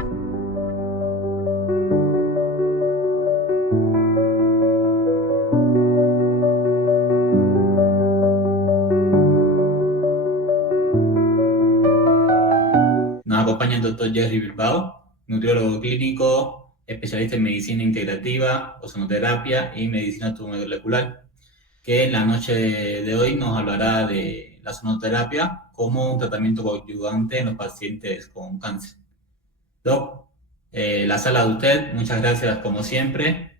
Nos acompaña el doctor Jerry Bilbao, nutriólogo clínico, especialista en medicina integrativa, ozonoterapia y medicina tumoromolecular, que en la noche de hoy nos hablará de la ozonoterapia como un tratamiento coadyuvante en los pacientes con cáncer. Doc, la sala de usted, muchas gracias como siempre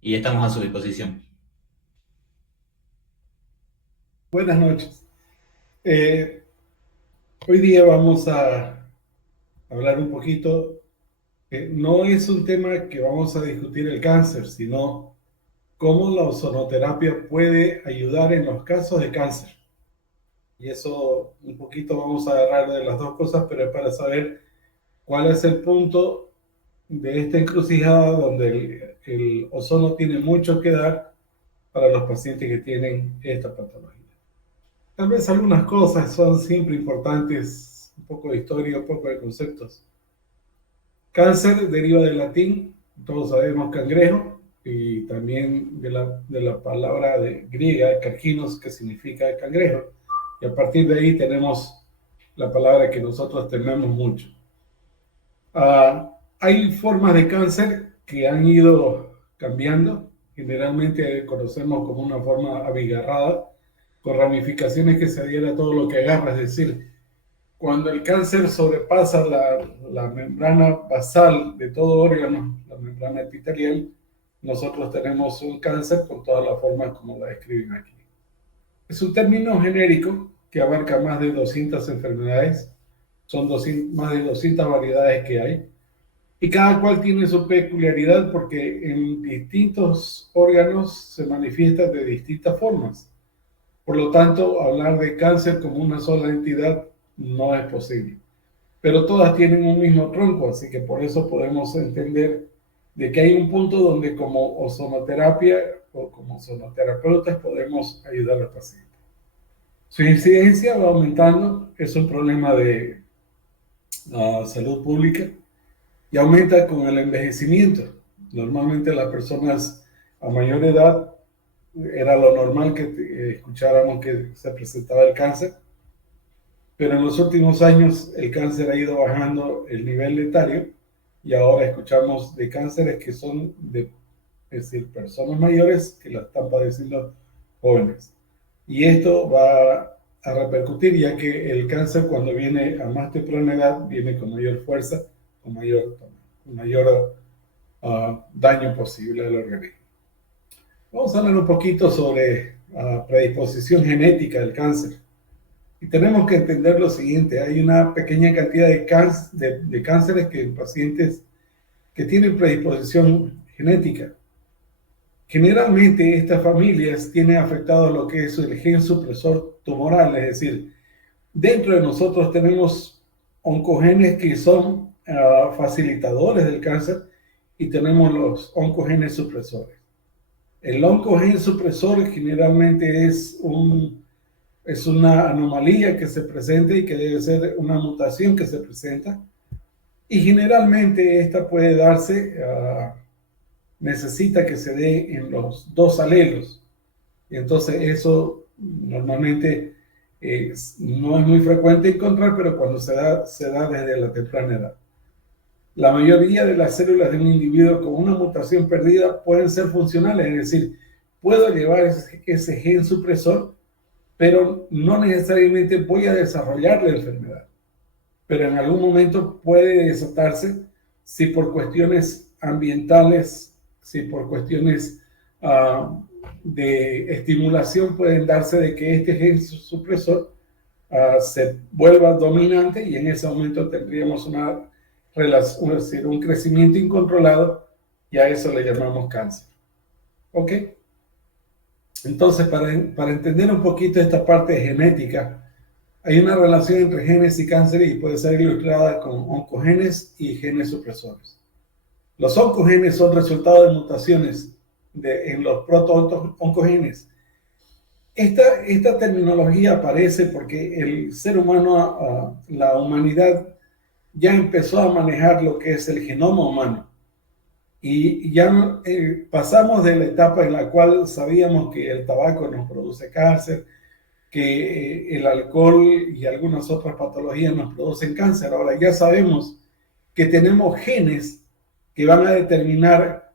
y estamos a su disposición. Buenas noches. Eh, Hoy día vamos a hablar un poquito, no es un tema que vamos a discutir el cáncer, sino cómo la ozonoterapia puede ayudar en los casos de cáncer. Y eso un poquito vamos a agarrar de las dos cosas, pero es para saber cuál es el punto de esta encrucijada donde el ozono tiene mucho que dar para los pacientes que tienen esta patología. Tal vez algunas cosas son siempre importantes, un poco de historia, un poco de conceptos. Cáncer deriva del latín, todos sabemos cangrejo, y también de la palabra griega, carginos, que significa cangrejo. Y a partir de ahí tenemos la palabra que nosotros tememos mucho. Hay formas de cáncer que han ido cambiando. Generalmente conocemos como una forma abigarrada, con ramificaciones que se adhieren a todo lo que agarra, es decir, cuando el cáncer sobrepasa la membrana basal de todo órgano, la membrana epitelial, nosotros tenemos un cáncer con todas las formas como la describen aquí. Es un término genérico que abarca más de 200 enfermedades, son más de 200 variedades que hay, y cada cual tiene su peculiaridad porque en distintos órganos se manifiesta de distintas formas. Por lo tanto, hablar de cáncer como una sola entidad no es posible. Pero todas tienen un mismo tronco, así que por eso podemos entender de que hay un punto donde como ozonoterapia o como ozonoterapeutas podemos ayudar al paciente. Su incidencia va aumentando, es un problema de salud pública y aumenta con el envejecimiento. Normalmente las personas a mayor edad era lo normal que escucháramos que se presentaba el cáncer, pero en los últimos años el cáncer ha ido bajando el nivel etario y ahora escuchamos de cánceres que son es decir, personas mayores que la están padeciendo jóvenes. Y esto va a repercutir ya que el cáncer cuando viene a más temprana edad viene con mayor fuerza, con mayor daño posible al organismo. Vamos a hablar un poquito sobre predisposición genética del cáncer. Y tenemos que entender lo siguiente, hay una pequeña cantidad de cánceres que en pacientes que tienen predisposición genética. Generalmente estas familias tienen afectado lo que es el gen supresor tumoral, es decir, dentro de nosotros tenemos oncogenes que son facilitadores del cáncer y tenemos los oncogenes supresores. El oncogen supresor generalmente es una anomalía que se presenta y que debe ser una mutación que se presenta. Y generalmente esta puede darse, necesita que se dé en los dos alelos. Y entonces eso normalmente no es muy frecuente encontrar, pero cuando se da desde la temprana edad. La mayoría de las células de un individuo con una mutación perdida pueden ser funcionales, es decir, puedo llevar ese gen supresor, pero no necesariamente voy a desarrollar la enfermedad. Pero en algún momento puede desatarse si por cuestiones ambientales, si por cuestiones de estimulación pueden darse de que este gen supresor se vuelva dominante y en ese momento tendríamos es decir, un crecimiento incontrolado y a eso le llamamos cáncer. ¿Ok? Entonces, para entender un poquito esta parte genética, hay una relación entre genes y cáncer y puede ser ilustrada con oncogenes y genes supresores. Los oncogenes son resultado de mutaciones en los proto-oncogenes. Esta terminología aparece porque el ser humano, la humanidad, ya empezó a manejar lo que es el genoma humano. Y ya pasamos de la etapa en la cual sabíamos que el tabaco nos produce cáncer, que el alcohol y algunas otras patologías nos producen cáncer. Ahora ya sabemos que tenemos genes que van a determinar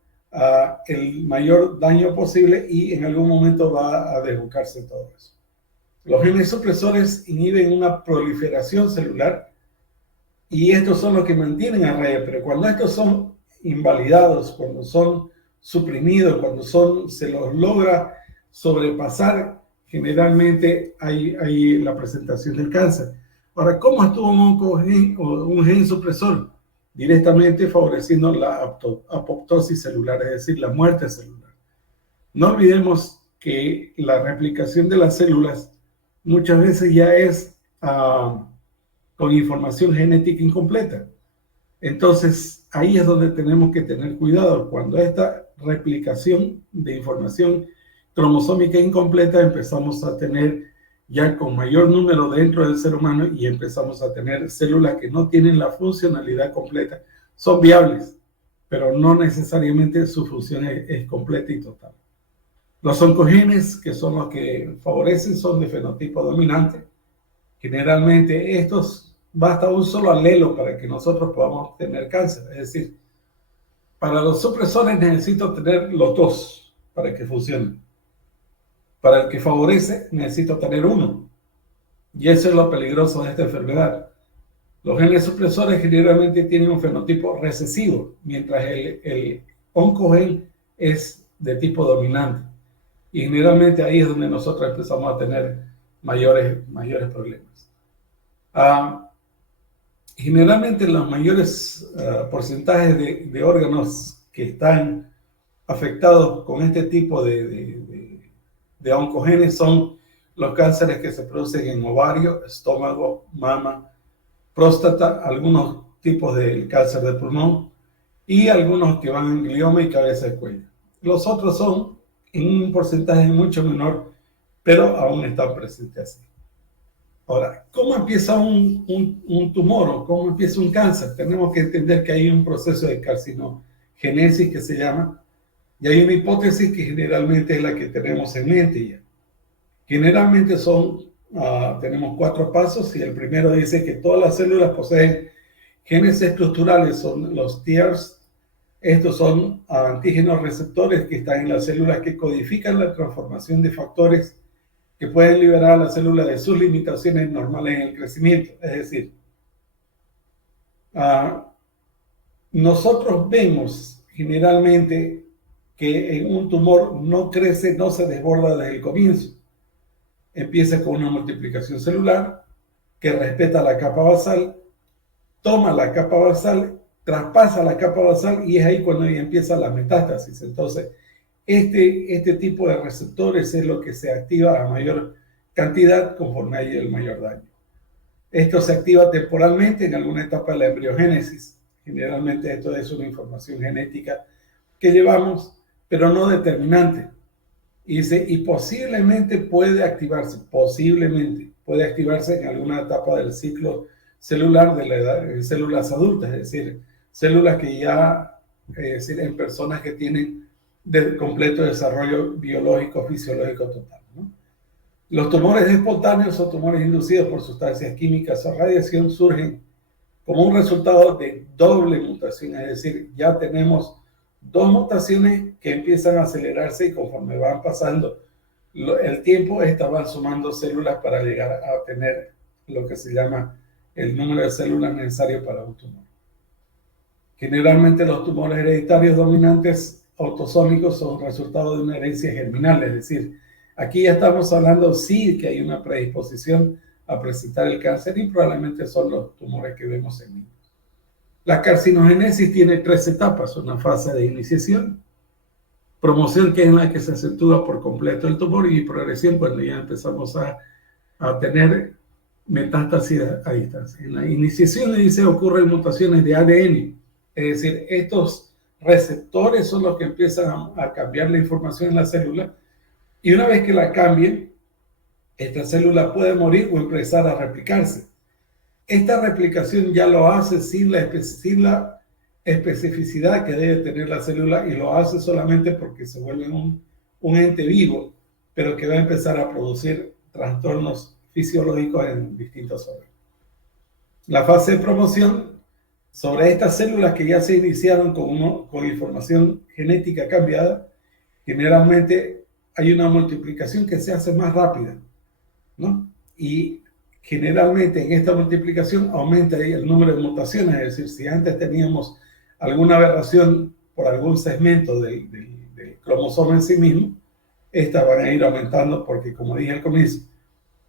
el mayor daño posible y en algún momento va a desbocarse todo eso. Los genes supresores inhiben una proliferación celular y estos son los que mantienen a raya, pero cuando estos son invalidados, cuando son suprimidos, cuando se los logra sobrepasar, generalmente hay la presentación del cáncer. Ahora, ¿cómo actúa un oncogen o un gen supresor? Directamente favoreciendo la apoptosis celular, es decir, la muerte celular. No olvidemos que la replicación de las células muchas veces ya es con información genética incompleta. Entonces, ahí es donde tenemos que tener cuidado. Cuando esta replicación de información cromosómica incompleta empezamos a tener ya con mayor número dentro del ser humano y empezamos a tener células que no tienen la funcionalidad completa. Son viables, pero no necesariamente su función es completa y total. Los oncogenes, que son los que favorecen, son de fenotipo dominante. Generalmente estos basta un solo alelo para que nosotros podamos tener cáncer. Es decir, para los supresores necesito tener los dos para que funcionen. Para el que favorece necesito tener uno. Y eso es lo peligroso de esta enfermedad. Los genes supresores generalmente tienen un fenotipo recesivo, mientras el oncogen es de tipo dominante. Y generalmente ahí es donde nosotros empezamos a tener mayores problemas. Generalmente los mayores porcentajes de órganos que están afectados con este tipo de oncogenes son los cánceres que se producen en ovario, estómago, mama, próstata, algunos tipos de cáncer de pulmón y algunos que van en glioma y cabeza de cuello. Los otros son en un porcentaje mucho menor, pero aún están presentes así. Ahora, ¿cómo empieza un tumor o cómo empieza un cáncer? Tenemos que entender que hay un proceso de carcinogénesis que se llama, y hay una hipótesis que generalmente es la que tenemos en mente ya. Generalmente tenemos 4 pasos y el primero dice que todas las células poseen genes estructurales, son los TEARs. Estos son antígenos receptores que están en las células que codifican la transformación de factores que pueden liberar a la célula de sus limitaciones normales en el crecimiento. Es decir, nosotros vemos generalmente que en un tumor no crece, no se desborda desde el comienzo. Empieza con una multiplicación celular que respeta la capa basal, toma la capa basal, traspasa la capa basal y es ahí cuando empieza la metástasis. Entonces, este tipo de receptores es lo que se activa a mayor cantidad conforme hay el mayor daño. Esto se activa temporalmente en alguna etapa de la embriogénesis. Generalmente esto es una información genética que llevamos, pero no determinante. Y posiblemente puede activarse en alguna etapa del ciclo celular de la edad, en células adultas, es decir, células que ya, es decir, en personas que tienen completo desarrollo biológico, fisiológico total, ¿no? Los tumores espontáneos o tumores inducidos por sustancias químicas o radiación surgen como un resultado de doble mutación, es decir, ya tenemos 2 mutaciones que empiezan a acelerarse y conforme van pasando el tiempo, estas van sumando células para llegar a tener lo que se llama el número de células necesario para un tumor. Generalmente los tumores hereditarios dominantes autosómicos son resultado de una herencia germinal, es decir, aquí ya estamos hablando sí que hay una predisposición a presentar el cáncer y probablemente son los tumores que vemos en niños. La carcinogénesis tiene 3 etapas, una fase de iniciación, promoción que es en la que se acentúa por completo el tumor y progresión cuando ya empezamos a tener metástasis a distancia. En la iniciación, le dice, ocurren mutaciones de ADN, es decir, estos receptores son los que empiezan a cambiar la información en la célula y una vez que la cambien, esta célula puede morir o empezar a replicarse. esta replicación ya lo hace sin la especificidad que debe tener la célula, y lo hace solamente porque se vuelve un ente vivo, pero que va a empezar a producir trastornos fisiológicos en distintos órganos. La fase de promoción sobre estas células que ya se iniciaron con información genética cambiada, generalmente hay una multiplicación que se hace más rápida, ¿no? Y generalmente en esta multiplicación aumenta el número de mutaciones, es decir, si antes teníamos alguna aberración por algún segmento del cromosoma en sí mismo, estas van a ir aumentando porque, como dije al comienzo,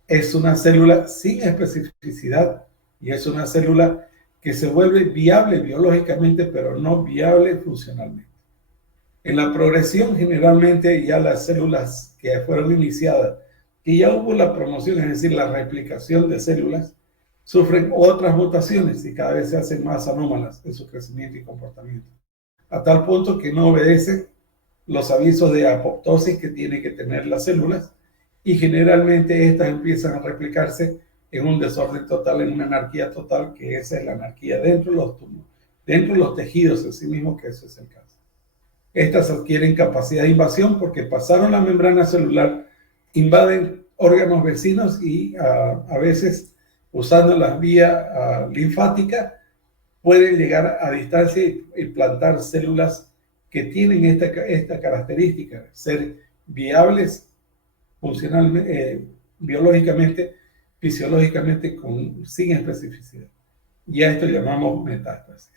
es una célula sin especificidad y es una célula que se vuelve viable biológicamente, pero no viable funcionalmente. En la progresión, generalmente ya las células que fueron iniciadas, que ya hubo la promoción, es decir, la replicación de células, sufren otras mutaciones y cada vez se hacen más anómalas en su crecimiento y comportamiento, a tal punto que no obedecen los avisos de apoptosis que tienen que tener las células, y generalmente estas empiezan a replicarse en un desorden total, en una anarquía total, que esa es la anarquía dentro de los tumores, dentro de los tejidos en sí mismos, que eso es el caso. Estas adquieren capacidad de invasión porque pasaron la membrana celular, invaden órganos vecinos y a veces, usando la vía linfática, pueden llegar a distancia y plantar células que tienen esta característica, ser viables funcionalmente, biológicamente, fisiológicamente, sin especificidad. Y a esto llamamos metástasis.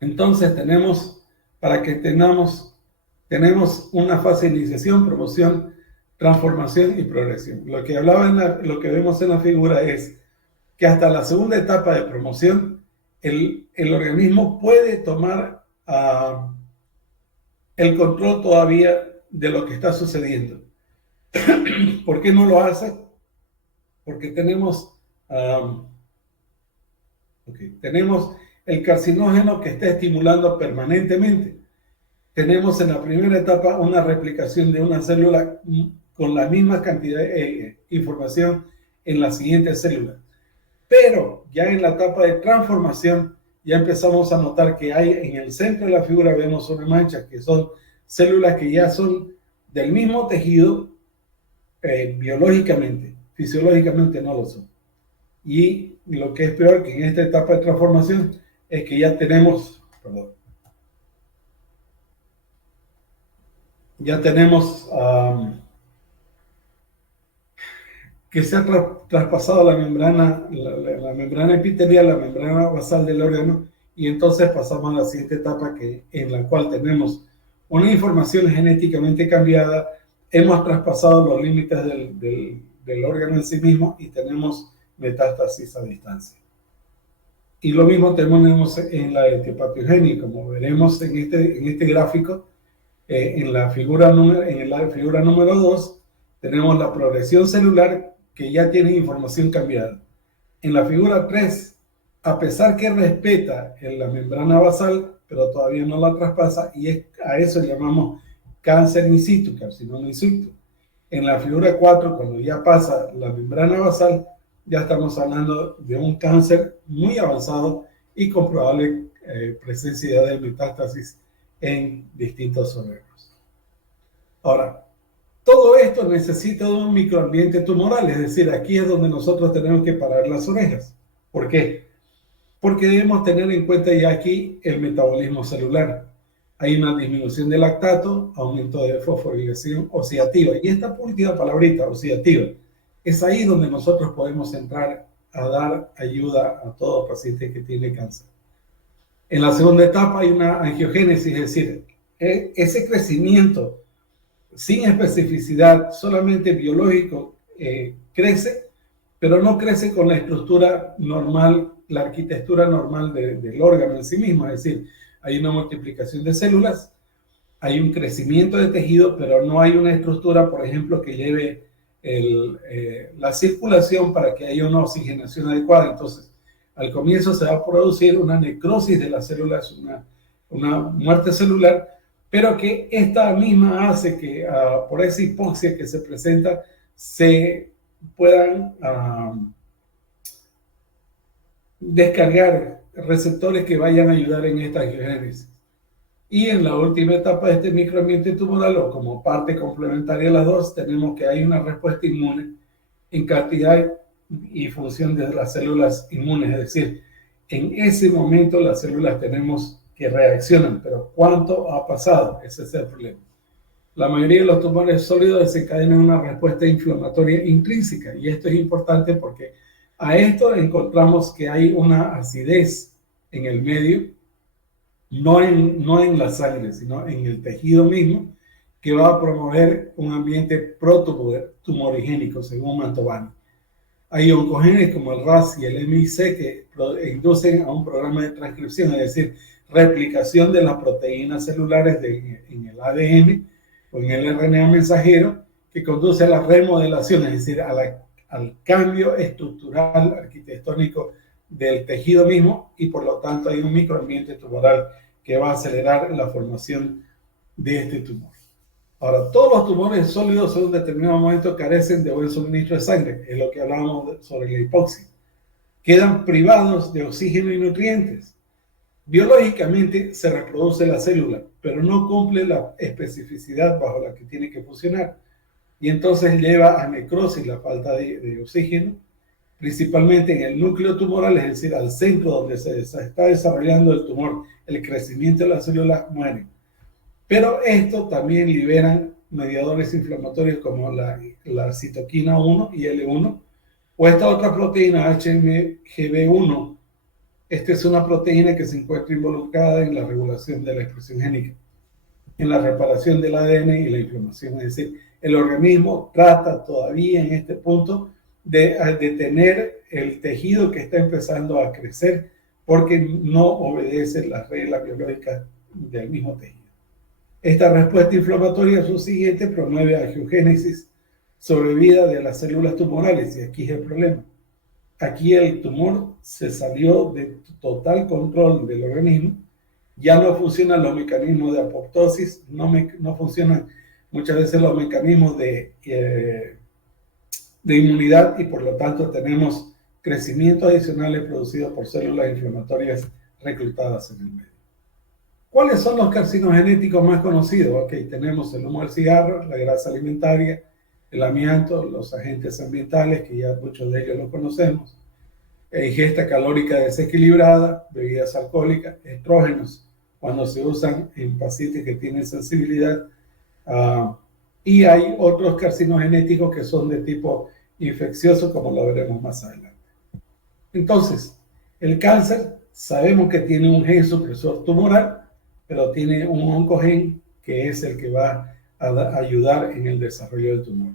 Entonces tenemos una fase de iniciación, promoción, transformación y progresión. Lo que vemos en la figura es que hasta la segunda etapa de promoción, el organismo puede tomar el control todavía de lo que está sucediendo. ¿Por qué no lo hace? Porque tenemos el carcinógeno que está estimulando permanentemente. Tenemos en la primera etapa una replicación de una célula con la misma cantidad de información en la siguiente célula. Pero ya en la etapa de transformación ya empezamos a notar que hay en el centro de la figura, vemos una mancha que son células que ya son del mismo tejido biológicamente, fisiológicamente no lo son. Y lo que es peor, que en esta etapa de transformación es que ya tenemos, que se ha traspasado la membrana epitelial, la membrana basal del órgano, y entonces pasamos a la siguiente etapa, en la cual tenemos una información genéticamente cambiada, hemos traspasado los límites del órgano en sí mismo y tenemos metástasis a distancia. Y lo mismo tenemos en la etiopatogenia, como veremos en este gráfico, en la figura número 2, tenemos la progresión celular que ya tiene información cambiada. En la figura 3, a pesar que respeta en la membrana basal, pero todavía no la traspasa, y a eso llamamos cáncer in situ, carcinoma in situ. En la figura 4, cuando ya pasa la membrana basal, ya estamos hablando de un cáncer muy avanzado y con probable presencia de metástasis en distintos órganos. Ahora, todo esto necesita de un microambiente tumoral, es decir, aquí es donde nosotros tenemos que parar las orejas. ¿Por qué? Porque debemos tener en cuenta ya aquí el metabolismo celular. Hay una disminución del lactato, aumento de fosforilación oxidativa. Y esta última palabrita, oxidativa, es ahí donde nosotros podemos entrar a dar ayuda a todo paciente que tiene cáncer. En la segunda etapa hay una angiogénesis, es decir, ese crecimiento sin especificidad, solamente biológico, crece, pero no crece con la estructura normal, la arquitectura normal del órgano en sí mismo, es decir, hay una multiplicación de células, hay un crecimiento de tejido, pero no hay una estructura, por ejemplo, que lleve la circulación para que haya una oxigenación adecuada. Entonces, al comienzo se va a producir una necrosis de las células, una muerte celular, pero que esta misma hace que por esa hipoxia que se presenta se puedan descargar receptores que vayan a ayudar en esta angiogénesis. Y en la última etapa de este microambiente tumoral, o como parte complementaria a las dos, tenemos que hay una respuesta inmune en cantidad y función de las células inmunes, es decir, en ese momento las células tenemos que reaccionan, pero ¿cuánto ha pasado? Ese es el problema. La mayoría de los tumores sólidos desencadenan una respuesta inflamatoria intrínseca, y esto es importante porque a esto encontramos que hay una acidez en el medio, no en la sangre, sino en el tejido mismo, que va a promover un ambiente protumorigénico, según Mantovani. Hay oncogenes como el RAS y el MIC que inducen a un programa de transcripción, es decir, replicación de las proteínas celulares en el ADN o en el RNA mensajero, que conduce a la remodelación, es decir, al cambio estructural arquitectónico del tejido mismo, y por lo tanto hay un microambiente tumoral que va a acelerar la formación de este tumor. Ahora, todos los tumores sólidos en un determinado momento carecen de buen suministro de sangre, es lo que hablábamos sobre la hipoxia. Quedan privados de oxígeno y nutrientes. Biológicamente se reproduce la célula, pero no cumple la especificidad bajo la que tiene que funcionar. Y entonces lleva a necrosis la falta de oxígeno, principalmente en el núcleo tumoral, es decir, al centro donde se está desarrollando el tumor. El crecimiento de las células muere. Pero esto también liberan mediadores inflamatorios como la citoquina 1 y L1, o esta otra proteína HMGB1. Esta es una proteína que se encuentra involucrada en la regulación de la expresión génica, en la reparación del ADN y la inflamación. Es decir, el organismo trata todavía en este punto de detener el tejido que está empezando a crecer porque no obedece las reglas biológicas del mismo tejido. Esta respuesta inflamatoria subsiguiente promueve angiogénesis, sobrevida de las células tumorales, y aquí es el problema. Aquí el tumor se salió de total control del organismo, ya no funcionan los mecanismos de apoptosis, no funcionan muchas veces los mecanismos de inmunidad, y por lo tanto tenemos crecimientos adicionales producidos por células inflamatorias reclutadas en el medio. ¿Cuáles son los carcinogenéticos más conocidos? Ok, tenemos el humo del cigarro, la grasa alimentaria, el amianto, los agentes ambientales, que ya muchos de ellos los conocemos, ingesta calórica desequilibrada, bebidas alcohólicas, estrógenos, cuando se usan en pacientes que tienen sensibilidad, y hay otros carcinogenéticos que son de tipo infeccioso, como lo veremos más adelante. Entonces, el cáncer sabemos que tiene un gen supresor tumoral, pero tiene un oncogen que es el que va a ayudar en el desarrollo del tumor.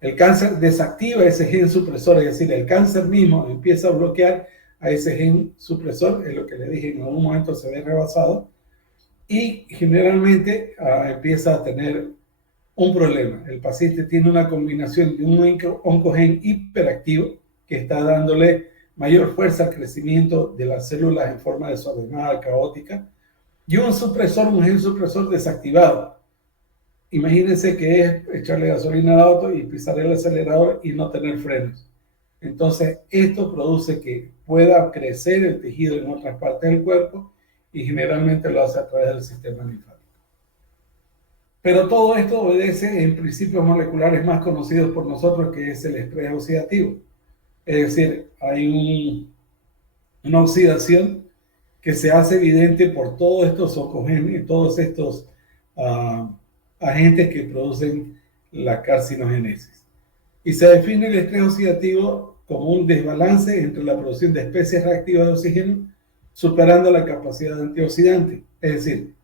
El cáncer desactiva ese gen supresor, es decir, el cáncer mismo empieza a bloquear a ese gen supresor, es lo que le dije, en algún momento se ve rebasado, y generalmente empieza a tener un problema. El paciente tiene una combinación de un oncogen hiperactivo que está dándole mayor fuerza al crecimiento de las células en forma desordenada, caótica, y un gen supresor desactivado. Imagínense que es echarle gasolina al auto y pisar el acelerador y no tener frenos. Entonces, esto produce que pueda crecer el tejido en otras partes del cuerpo, y generalmente lo hace a través del sistema linfático. Pero todo esto obedece en principios moleculares más conocidos por nosotros, que es el estrés oxidativo. Es decir, hay una oxidación que se hace evidente por todos estos oncogenes, todos estos agentes que producen la carcinogénesis. Y se define el estrés oxidativo como un desbalance entre la producción de especies reactivas de oxígeno superando la capacidad antioxidante. Es decir,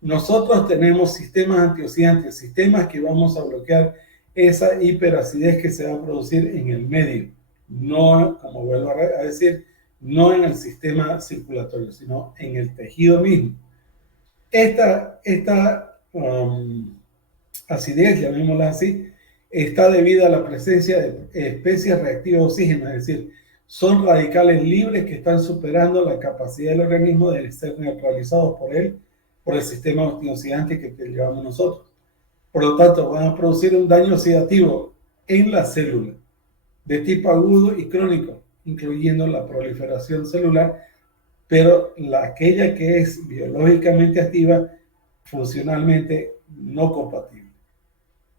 nosotros tenemos sistemas antioxidantes, sistemas que vamos a bloquear esa hiperacidez que se va a producir en el medio, no, como vuelvo a decir, no en el sistema circulatorio, sino en el tejido mismo. Esta acidez, llamémosla así, está debida a la presencia de especies reactivas de oxígeno, es decir, son radicales libres que están superando la capacidad del organismo de ser neutralizados por él, por el sistema antioxidante que llevamos nosotros. Por lo tanto, van a producir un daño oxidativo en la célula de tipo agudo y crónico. incluyendo la proliferación celular, pero aquella que es biológicamente activa, funcionalmente no compatible.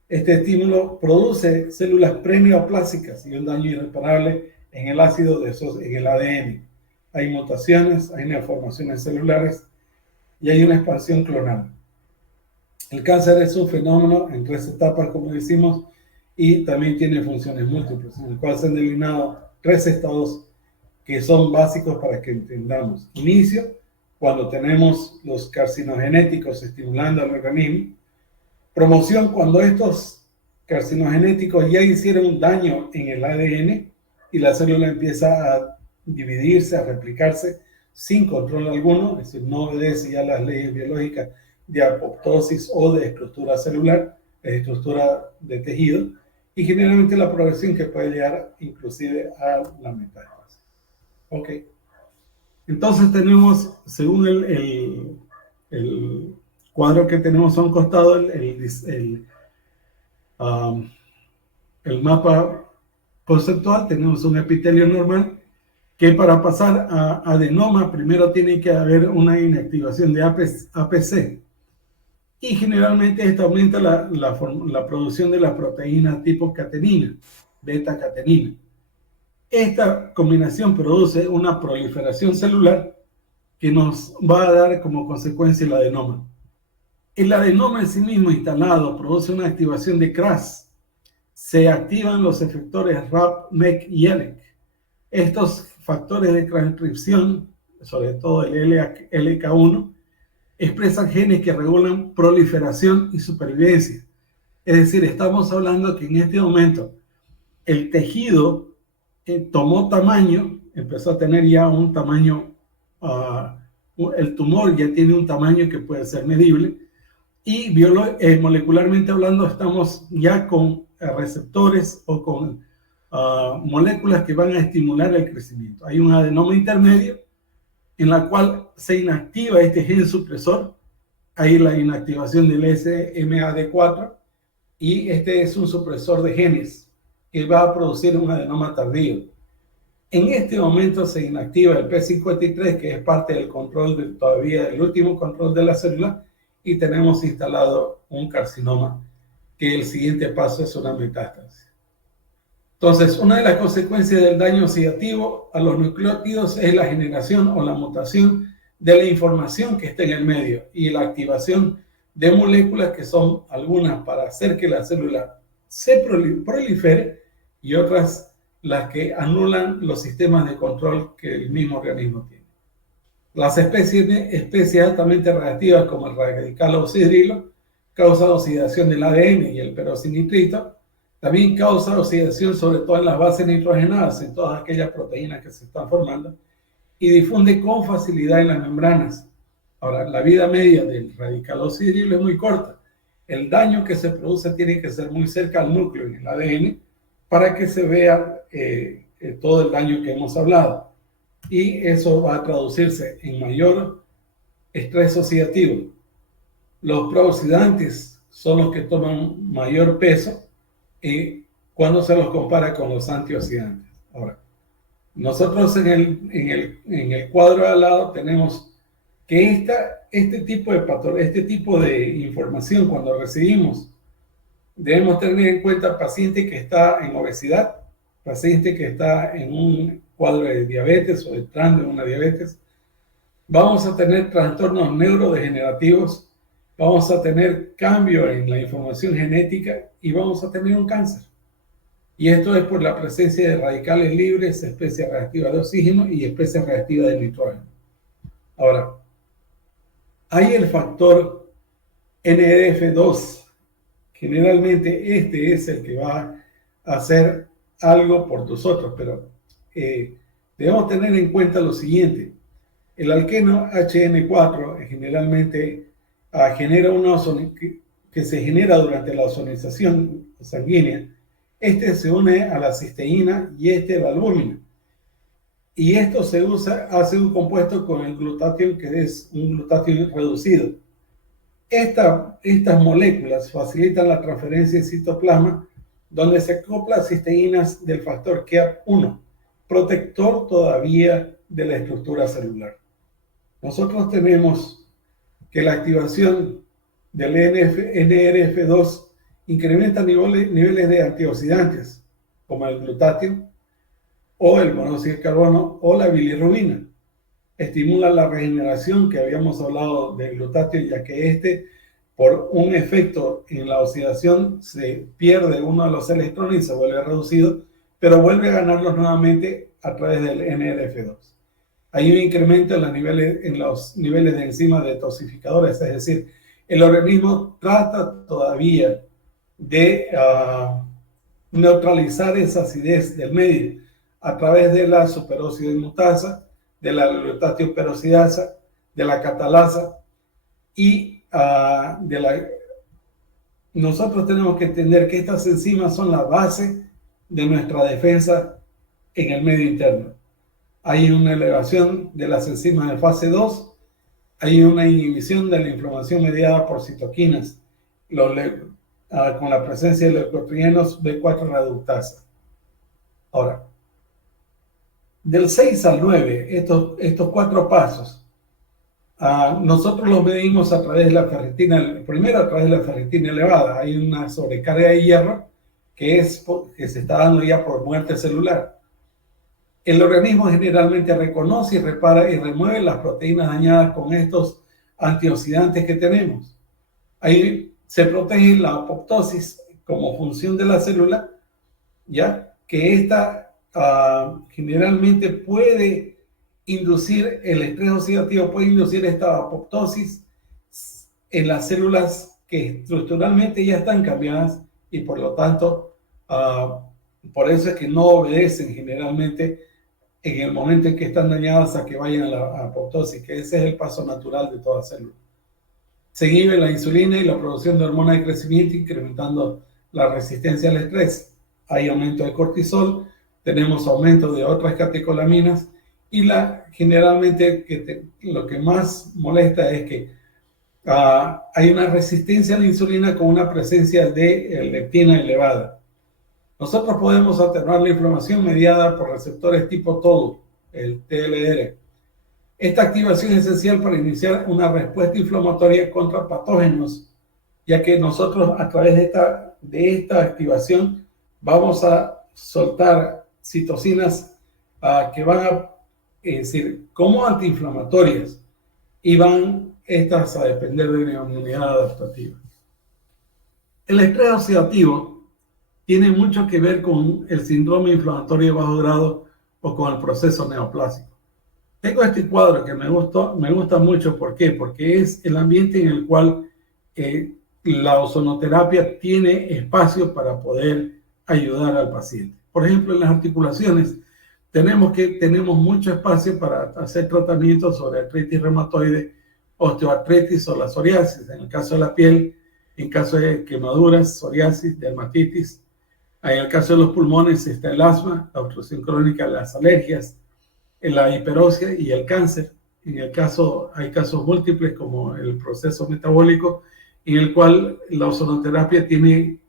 Este estímulo produce células preneoplásicas y un daño irreparable en el ácido en el ADN. Hay mutaciones, hay neoformaciones celulares y hay una expansión clonal. El cáncer es un fenómeno en 3 etapas, como decimos, y también tiene funciones múltiples, en el cual se han delineado 3 estados que son básicos para que entendamos. Inicio, cuando tenemos los carcinogenéticos estimulando al organismo. Promoción, cuando estos carcinogenéticos ya hicieron daño en el ADN y la célula empieza a dividirse, a replicarse sin control alguno, es decir, no obedece ya las leyes biológicas de apoptosis o de estructura celular, de estructura de tejido, y generalmente la progresión que puede llegar inclusive a la metástasis. Ok. Entonces tenemos, según el cuadro que tenemos a un costado, el mapa conceptual, tenemos un epitelio normal que para pasar a adenoma primero tiene que haber una inactivación de APC y generalmente esto aumenta la producción de la proteína tipo catenina, beta-catenina. Esta combinación produce una proliferación celular que nos va a dar como consecuencia el adenoma. El adenoma en sí mismo instalado produce una activación de CRAS. Se activan los efectores RAP, MEK y ELEC. Estos factores de transcripción, sobre todo el LK1, expresan genes que regulan proliferación y supervivencia. Es decir, estamos hablando que en este momento el tejido tomó tamaño, empezó a tener ya un tamaño, el tumor ya tiene un tamaño que puede ser medible, y molecularmente hablando estamos ya con receptores o con moléculas que van a estimular el crecimiento. Hay un adenoma intermedio en la cual se inactiva este gen supresor, hay la inactivación del SMAD4 y este es un supresor de genes que va a producir un adenoma tardío. En este momento se inactiva el P53, que es parte del control todavía el último control de la célula, y tenemos instalado un carcinoma, que el siguiente paso es una metástasis. Entonces, una de las consecuencias del daño oxidativo a los nucleótidos es la generación o la mutación de la información que está en el medio y la activación de moléculas que son algunas para hacer que la célula se prolifere y otras las que anulan los sistemas de control que el mismo organismo tiene. Las especies altamente reactivas como el radical oxidrilo causan oxidación del ADN y el peroxinitrito. También causa oxidación sobre todo en las bases nitrogenadas, en todas aquellas proteínas que se están formando, y difunde con facilidad en las membranas. Ahora, la vida media del radical oxidrilo es muy corta. El daño que se produce tiene que ser muy cerca al núcleo en el ADN para que se vea todo el daño que hemos hablado. Y eso va a traducirse en mayor estrés oxidativo. Los prooxidantes son los que toman mayor peso cuando se los compara con los antioxidantes. Ahora, nosotros en el cuadro de al lado tenemos que este tipo de información cuando recibimos, debemos tener en cuenta paciente que está en obesidad, paciente que está en un cuadro de diabetes o entrando en una diabetes. Vamos a tener trastornos neurodegenerativos, vamos a tener cambio en la información genética y vamos a tener un cáncer. Y esto es por la presencia de radicales libres, especies reactivas de oxígeno y especies reactivas de nitrógeno. Ahora, hay el factor NRF2. Generalmente este es el que va a hacer algo por nosotros, pero debemos tener en cuenta lo siguiente. El alqueno HN4 generalmente genera que se genera durante la ozonización sanguínea. Este se une a la cisteína y a la albúmina. Y esto hace un compuesto con el glutatión, que es un glutatión reducido. Estas moléculas facilitan la transferencia en citoplasma, donde se acoplan cisteínas del factor KEAP1 protector todavía de la estructura celular. Nosotros tenemos que la activación del NRF2 incrementa niveles de antioxidantes, como el glutatio, o el monóxido de carbono, o la bilirrubina. Estimula la regeneración, que habíamos hablado del glutatio, ya que por un efecto en la oxidación, se pierde uno de los electrones y se vuelve reducido, pero vuelve a ganarlos nuevamente a través del NRF2. Hay un incremento en los niveles de enzimas detoxificadoras, es decir, el organismo trata todavía de neutralizar esa acidez del medio a través de la superoxidimutasa, de la glutatioperoxidasa, de la catalasa y nosotros tenemos que entender que estas enzimas son la base de nuestra defensa en el medio interno. Hay una elevación de las enzimas de fase 2, hay una inhibición de la inflamación mediada por citoquinas, con la presencia de leucotrienos B4 reductasa. Ahora, del 6 al 9, estos 4 pasos, nosotros los medimos a través de la ferritina, primero a través de la ferritina elevada. Hay una sobrecarga de hierro que se está dando ya por muerte celular. El organismo generalmente reconoce y repara y remueve las proteínas dañadas con estos antioxidantes que tenemos. Ahí se protege la apoptosis como función de la célula, ya que esta generalmente puede inducir el estrés oxidativo, puede inducir esta apoptosis en las células que estructuralmente ya están cambiadas y por lo tanto, por eso es que no obedecen generalmente en el momento en que están dañadas a que vayan a la apoptosis, que ese es el paso natural de toda célula. Se inhibe la insulina y la producción de hormonas de crecimiento, incrementando la resistencia al estrés. Hay aumento de cortisol, tenemos aumento de otras catecolaminas y generalmente lo que más molesta es que hay una resistencia a la insulina con una presencia de leptina elevada. Nosotros podemos atenuar la inflamación mediada por receptores tipo TOL, el TLR. Esta activación es esencial para iniciar una respuesta inflamatoria contra patógenos, ya que nosotros a través de esta activación vamos a soltar citocinas que van a decir como antiinflamatorias y van estas a depender de una inmunidad adaptativa. El estrés oxidativo tiene mucho que ver con el síndrome inflamatorio de bajo grado o con el proceso neoplásico. Tengo este cuadro que me gusta mucho. ¿Por qué? Porque es el ambiente en el cual la ozonoterapia tiene espacio para poder ayudar al paciente. Por ejemplo, en las articulaciones tenemos mucho espacio para hacer tratamientos sobre artritis reumatoide, osteoartritis o la psoriasis. En el caso de la piel, en caso de quemaduras, psoriasis, dermatitis. En el caso de los pulmones está el asma, la obstrucción crónica, las alergias, la hiperoxia y el cáncer. Hay casos múltiples como el proceso metabólico, en el cual la ozonoterapia tiene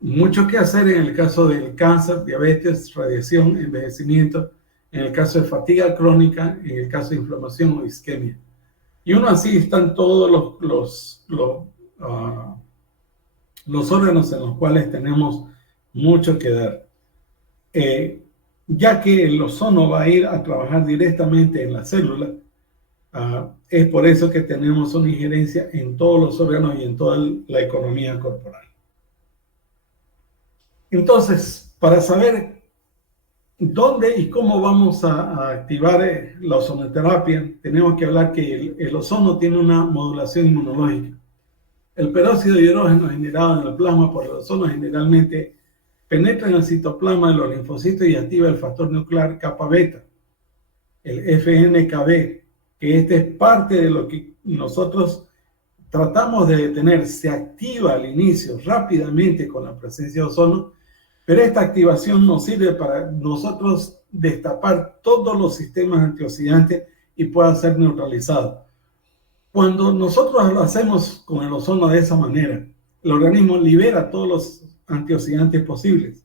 mucho que hacer en el caso del cáncer, diabetes, radiación, envejecimiento, en el caso de fatiga crónica, en el caso de inflamación o isquemia. Y uno así están todos los órganos en los cuales tenemos mucho que dar. Ya que el ozono va a ir a trabajar directamente en la célula, es por eso que tenemos una injerencia en todos los órganos y en toda la economía corporal. Entonces, para saber dónde y cómo vamos a activar la ozonoterapia, tenemos que hablar que el ozono tiene una modulación inmunológica. El peróxido de hidrógeno generado en el plasma por el ozono generalmente penetra en el citoplasma de los linfocitos y activa el factor nuclear kappa beta, el FNKB, que es parte de lo que nosotros tratamos de detener. Se activa al inicio rápidamente con la presencia de ozono, pero esta activación nos sirve para nosotros destapar todos los sistemas antioxidantes y puedan ser neutralizados. Cuando nosotros lo hacemos con el ozono de esa manera, el organismo libera todos los antioxidantes posibles.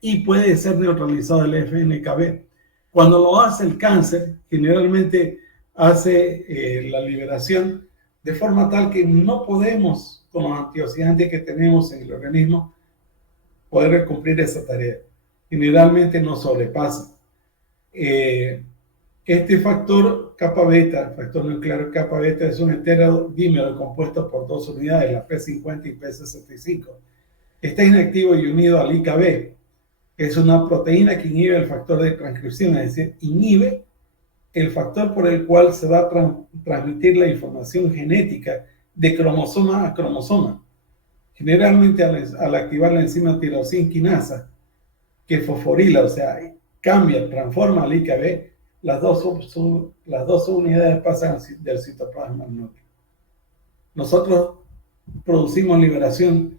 y puede ser neutralizado el FNKB. Cuando lo hace el cáncer, generalmente hace la liberación de forma tal que no podemos, con los antioxidantes que tenemos en el organismo, poder cumplir esa tarea. Generalmente nos sobrepasa. Este factor kappa beta, factor nuclear kappa beta, es un heterodímero compuesto por dos unidades, la P50 y P65. Está inactivo y unido al IKB, que es una proteína que inhibe el factor de transcripción, es decir, inhibe el factor por el cual se va a transmitir la información genética de cromosoma a cromosoma. Generalmente al activar la enzima tirosina quinasa, que fosforila, o sea, cambia, transforma al IKB, las dos unidades pasan del citoplasma al núcleo. Nosotros producimos liberación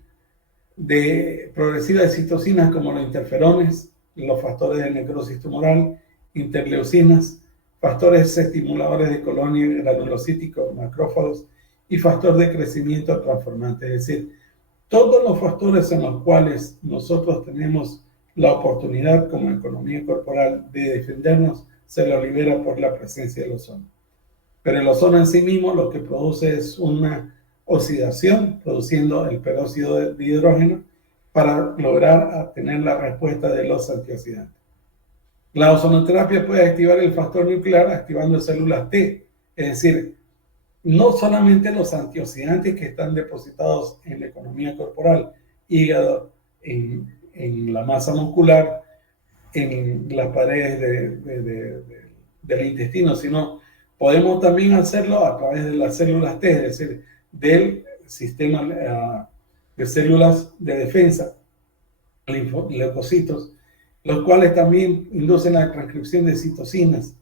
progresiva de citocinas como los interferones, los factores de necrosis tumoral, interleucinas, factores estimuladores de colonia granulocíticos, macrófagos y factor de crecimiento transformante. Es decir, todos los factores en los cuales nosotros tenemos la oportunidad como economía corporal de defendernos se lo libera por la presencia del ozono. Pero el ozono en sí mismo lo que produce es una oxidación, produciendo el peróxido de hidrógeno para lograr tener la respuesta de los antioxidantes. La ozonoterapia puede activar el factor nuclear activando células T, es decir, no solamente los antioxidantes que están depositados en la economía corporal, hígado, en la masa muscular, en las paredes del intestino, sino podemos también hacerlo a través de las células T, es decir, del sistema de células de defensa, leucocitos, los cuales también inducen la transcripción de citocinas.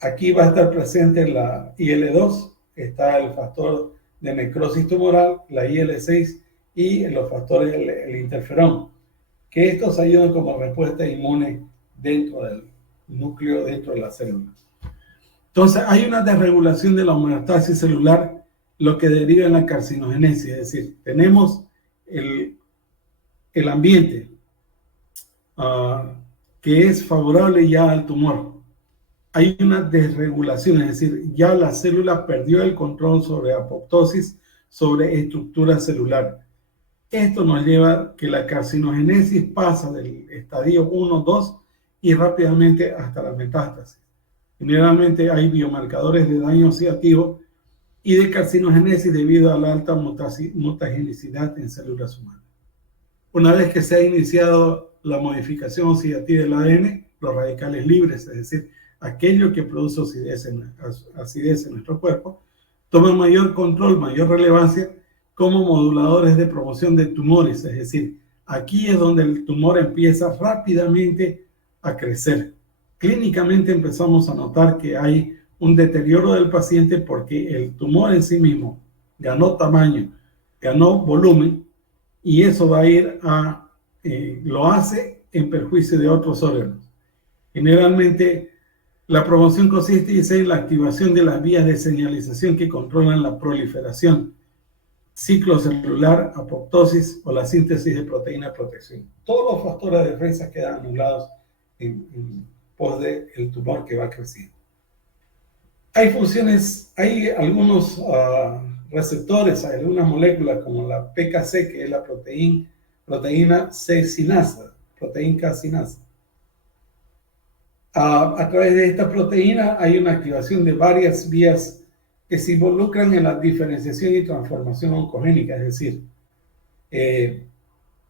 Aquí va a estar presente la IL-2, está el factor de necrosis tumoral, la IL-6 y los factores del interferón, que estos ayudan como respuesta inmune dentro del núcleo, dentro de las células. Entonces, hay una desregulación de la homeostasis celular, lo que deriva en la carcinogénesis, es decir, tenemos el ambiente que es favorable ya al tumor. Hay una desregulación, es decir, ya la célula perdió el control sobre apoptosis, sobre estructura celular. Esto nos lleva a que la carcinogénesis pasa del estadio 1, 2 y rápidamente hasta la metástasis. Generalmente hay biomarcadores de daño oxidativo y de carcinogénesis debido a la alta mutagenicidad en células humanas. Una vez que se ha iniciado la modificación oxidativa del ADN, los radicales libres, es decir, aquello que produce acidez en nuestro cuerpo, toman mayor control, mayor relevancia como moduladores de promoción de tumores, es decir, aquí es donde el tumor empieza rápidamente a crecer. Clínicamente empezamos a notar que hay un deterioro del paciente porque el tumor en sí mismo ganó tamaño, ganó volumen y eso va a ir lo hace en perjuicio de otros órganos. Generalmente la promoción consiste en la activación de las vías de señalización que controlan la proliferación, ciclo celular, apoptosis o la síntesis de proteína de protección. Todos los factores de defensa quedan anulados en pos del tumor que va creciendo. Hay funciones, hay algunos receptores, hay algunas moléculas como la PKC, que es la proteína C-sinasa, proteína K-sinasa. A través de esta proteína hay una activación de varias vías que se involucran en la diferenciación y transformación oncogénica, es decir,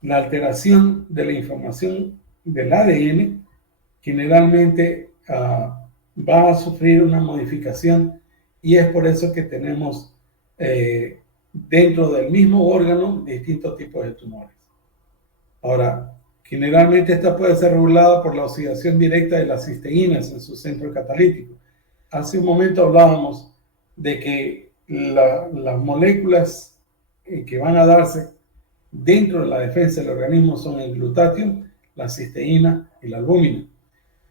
la alteración de la información del ADN generalmente va a sufrir una modificación y es por eso que tenemos dentro del mismo órgano distintos tipos de tumores. Ahora, generalmente esta puede ser regulada por la oxidación directa de las cisteínas en su centro catalítico. Hace un momento hablábamos de que las moléculas que van a darse dentro de la defensa del organismo son el glutatión, la cisteína y la albúmina,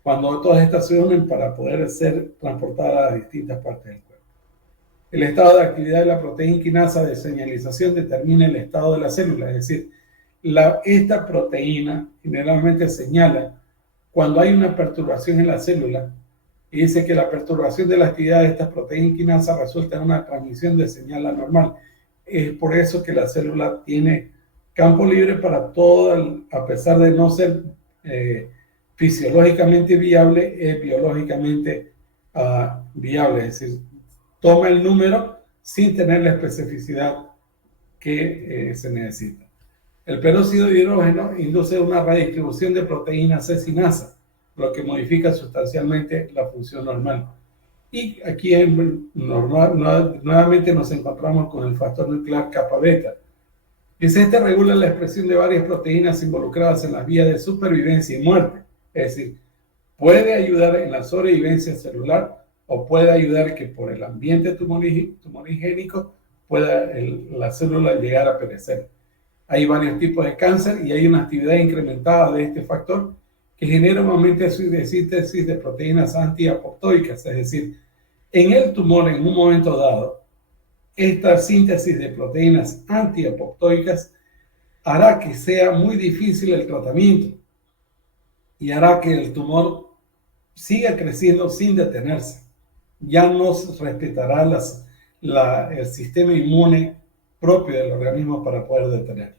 cuando todas estas se unen para poder ser transportadas a distintas partes del cuerpo. El estado de actividad de la proteína quinasa de señalización determina el estado de la célula, es decir, esta proteína generalmente señala cuando hay una perturbación en la célula y dice que la perturbación de la actividad de esta proteína quinasa resulta en una transmisión de señal anormal. Es por eso que la célula tiene campo libre para todo, a pesar de no ser fisiológicamente viable, es biológicamente viable. Es decir, toma el número sin tener la especificidad que se necesita. El peróxido de hidrógeno induce una redistribución de proteína C-sinasa, lo que modifica sustancialmente la función normal. Y aquí nuevamente nos encontramos con el factor nuclear kappa beta. Este regula la expresión de varias proteínas involucradas en las vías de supervivencia y muerte. Es decir, puede ayudar en la sobrevivencia celular o puede ayudar que por el ambiente tumorigénico pueda la célula llegar a perecer. Hay varios tipos de cáncer y hay una actividad incrementada de este factor que genera un aumento de síntesis de proteínas antiapoptóicas, es decir, en el tumor en un momento dado, esta síntesis de proteínas antiapoptóicas hará que sea muy difícil el tratamiento y hará que el tumor siga creciendo sin detenerse. Ya no respetará el sistema inmune propio del organismo para poder detenerlo.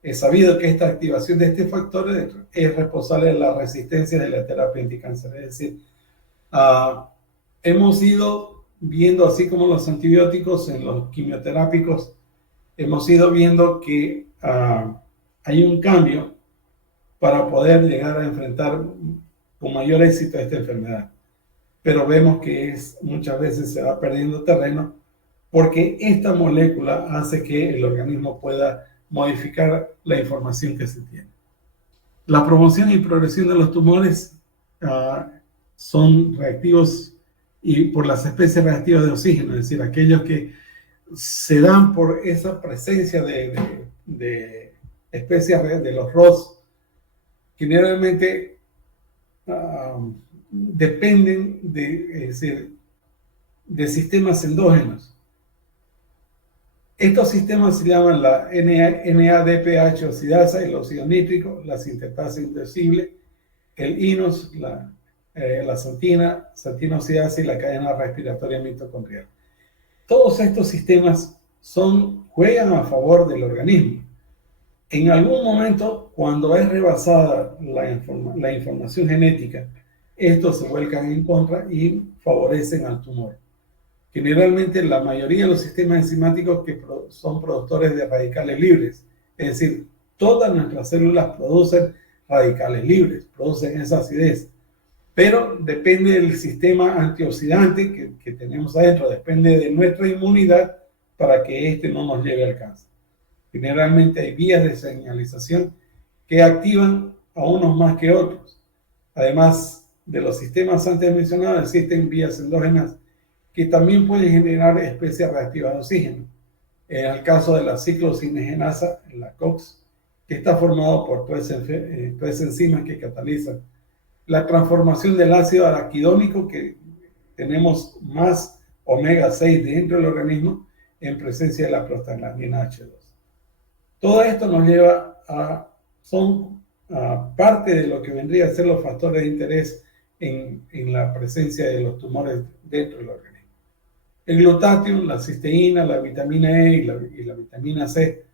Es sabido que esta activación de este factor es responsable de la resistencia de la terapia anticáncer. Es decir, hemos ido viendo, así como los antibióticos en los quimioterápicos, hemos ido viendo que hay un cambio para poder llegar a enfrentar con mayor éxito esta enfermedad. Pero vemos que muchas veces se va perdiendo terreno porque esta molécula hace que el organismo pueda modificar la información que se tiene. La promoción y progresión de los tumores son reactivos y por las especies reactivas de oxígeno, es decir, aquellos que se dan por esa presencia de especies de los ROS, generalmente dependen de sistemas endógenos. Estos sistemas se llaman la NADPH oxidasa, el óxido nítrico, la sintetasa inducible, el INOS, la santina oxidasa y la cadena respiratoria mitocondrial. Todos estos sistemas juegan a favor del organismo. En algún momento, cuando es rebasada la información genética, estos se vuelcan en contra y favorecen al tumor. Generalmente, la mayoría de los sistemas enzimáticos que son productores de radicales libres, es decir, todas nuestras células producen radicales libres, producen esa acidez, pero depende del sistema antioxidante que tenemos adentro, depende de nuestra inmunidad para que este no nos lleve al cáncer. Generalmente hay vías de señalización que activan a unos más que otros. Además de los sistemas antes mencionados, existen vías endógenas que también pueden generar especies reactivas de oxígeno. En el caso de la ciclosinegenasa, la COX, que está formado por tres enzimas que catalizan la transformación del ácido araquidónico, que tenemos más omega 6 dentro del organismo en presencia de la prostaglandina H2. Todo esto nos lleva son parte de lo que vendría a ser los factores de interés en la presencia de los tumores dentro del organismo. El glutatión, la cisteína, la vitamina E y la vitamina C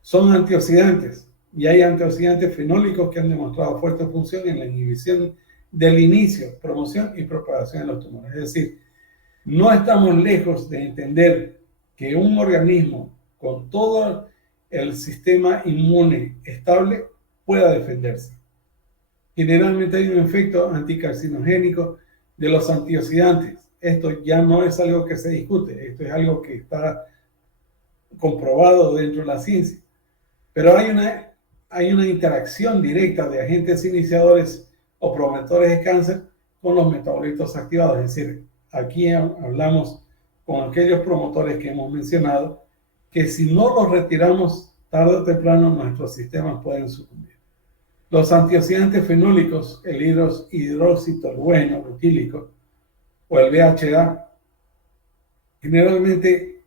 son antioxidantes y hay antioxidantes fenólicos que han demostrado fuerte función en la inhibición del inicio, promoción y propagación de los tumores. Es decir, no estamos lejos de entender que un organismo con todo el sistema inmune estable pueda defenderse. Generalmente hay un efecto anticarcinogénico de los antioxidantes. Esto ya no es algo que se discute, esto es algo que está comprobado dentro de la ciencia. Pero hay una interacción directa de agentes iniciadores o promotores de cáncer con los metabolitos activados. Es decir, aquí hablamos con aquellos promotores que hemos mencionado, que si no los retiramos tarde o temprano, nuestros sistemas pueden sucumbir. Los antioxidantes fenólicos, el hidroxitolueno butílico o el BHA, generalmente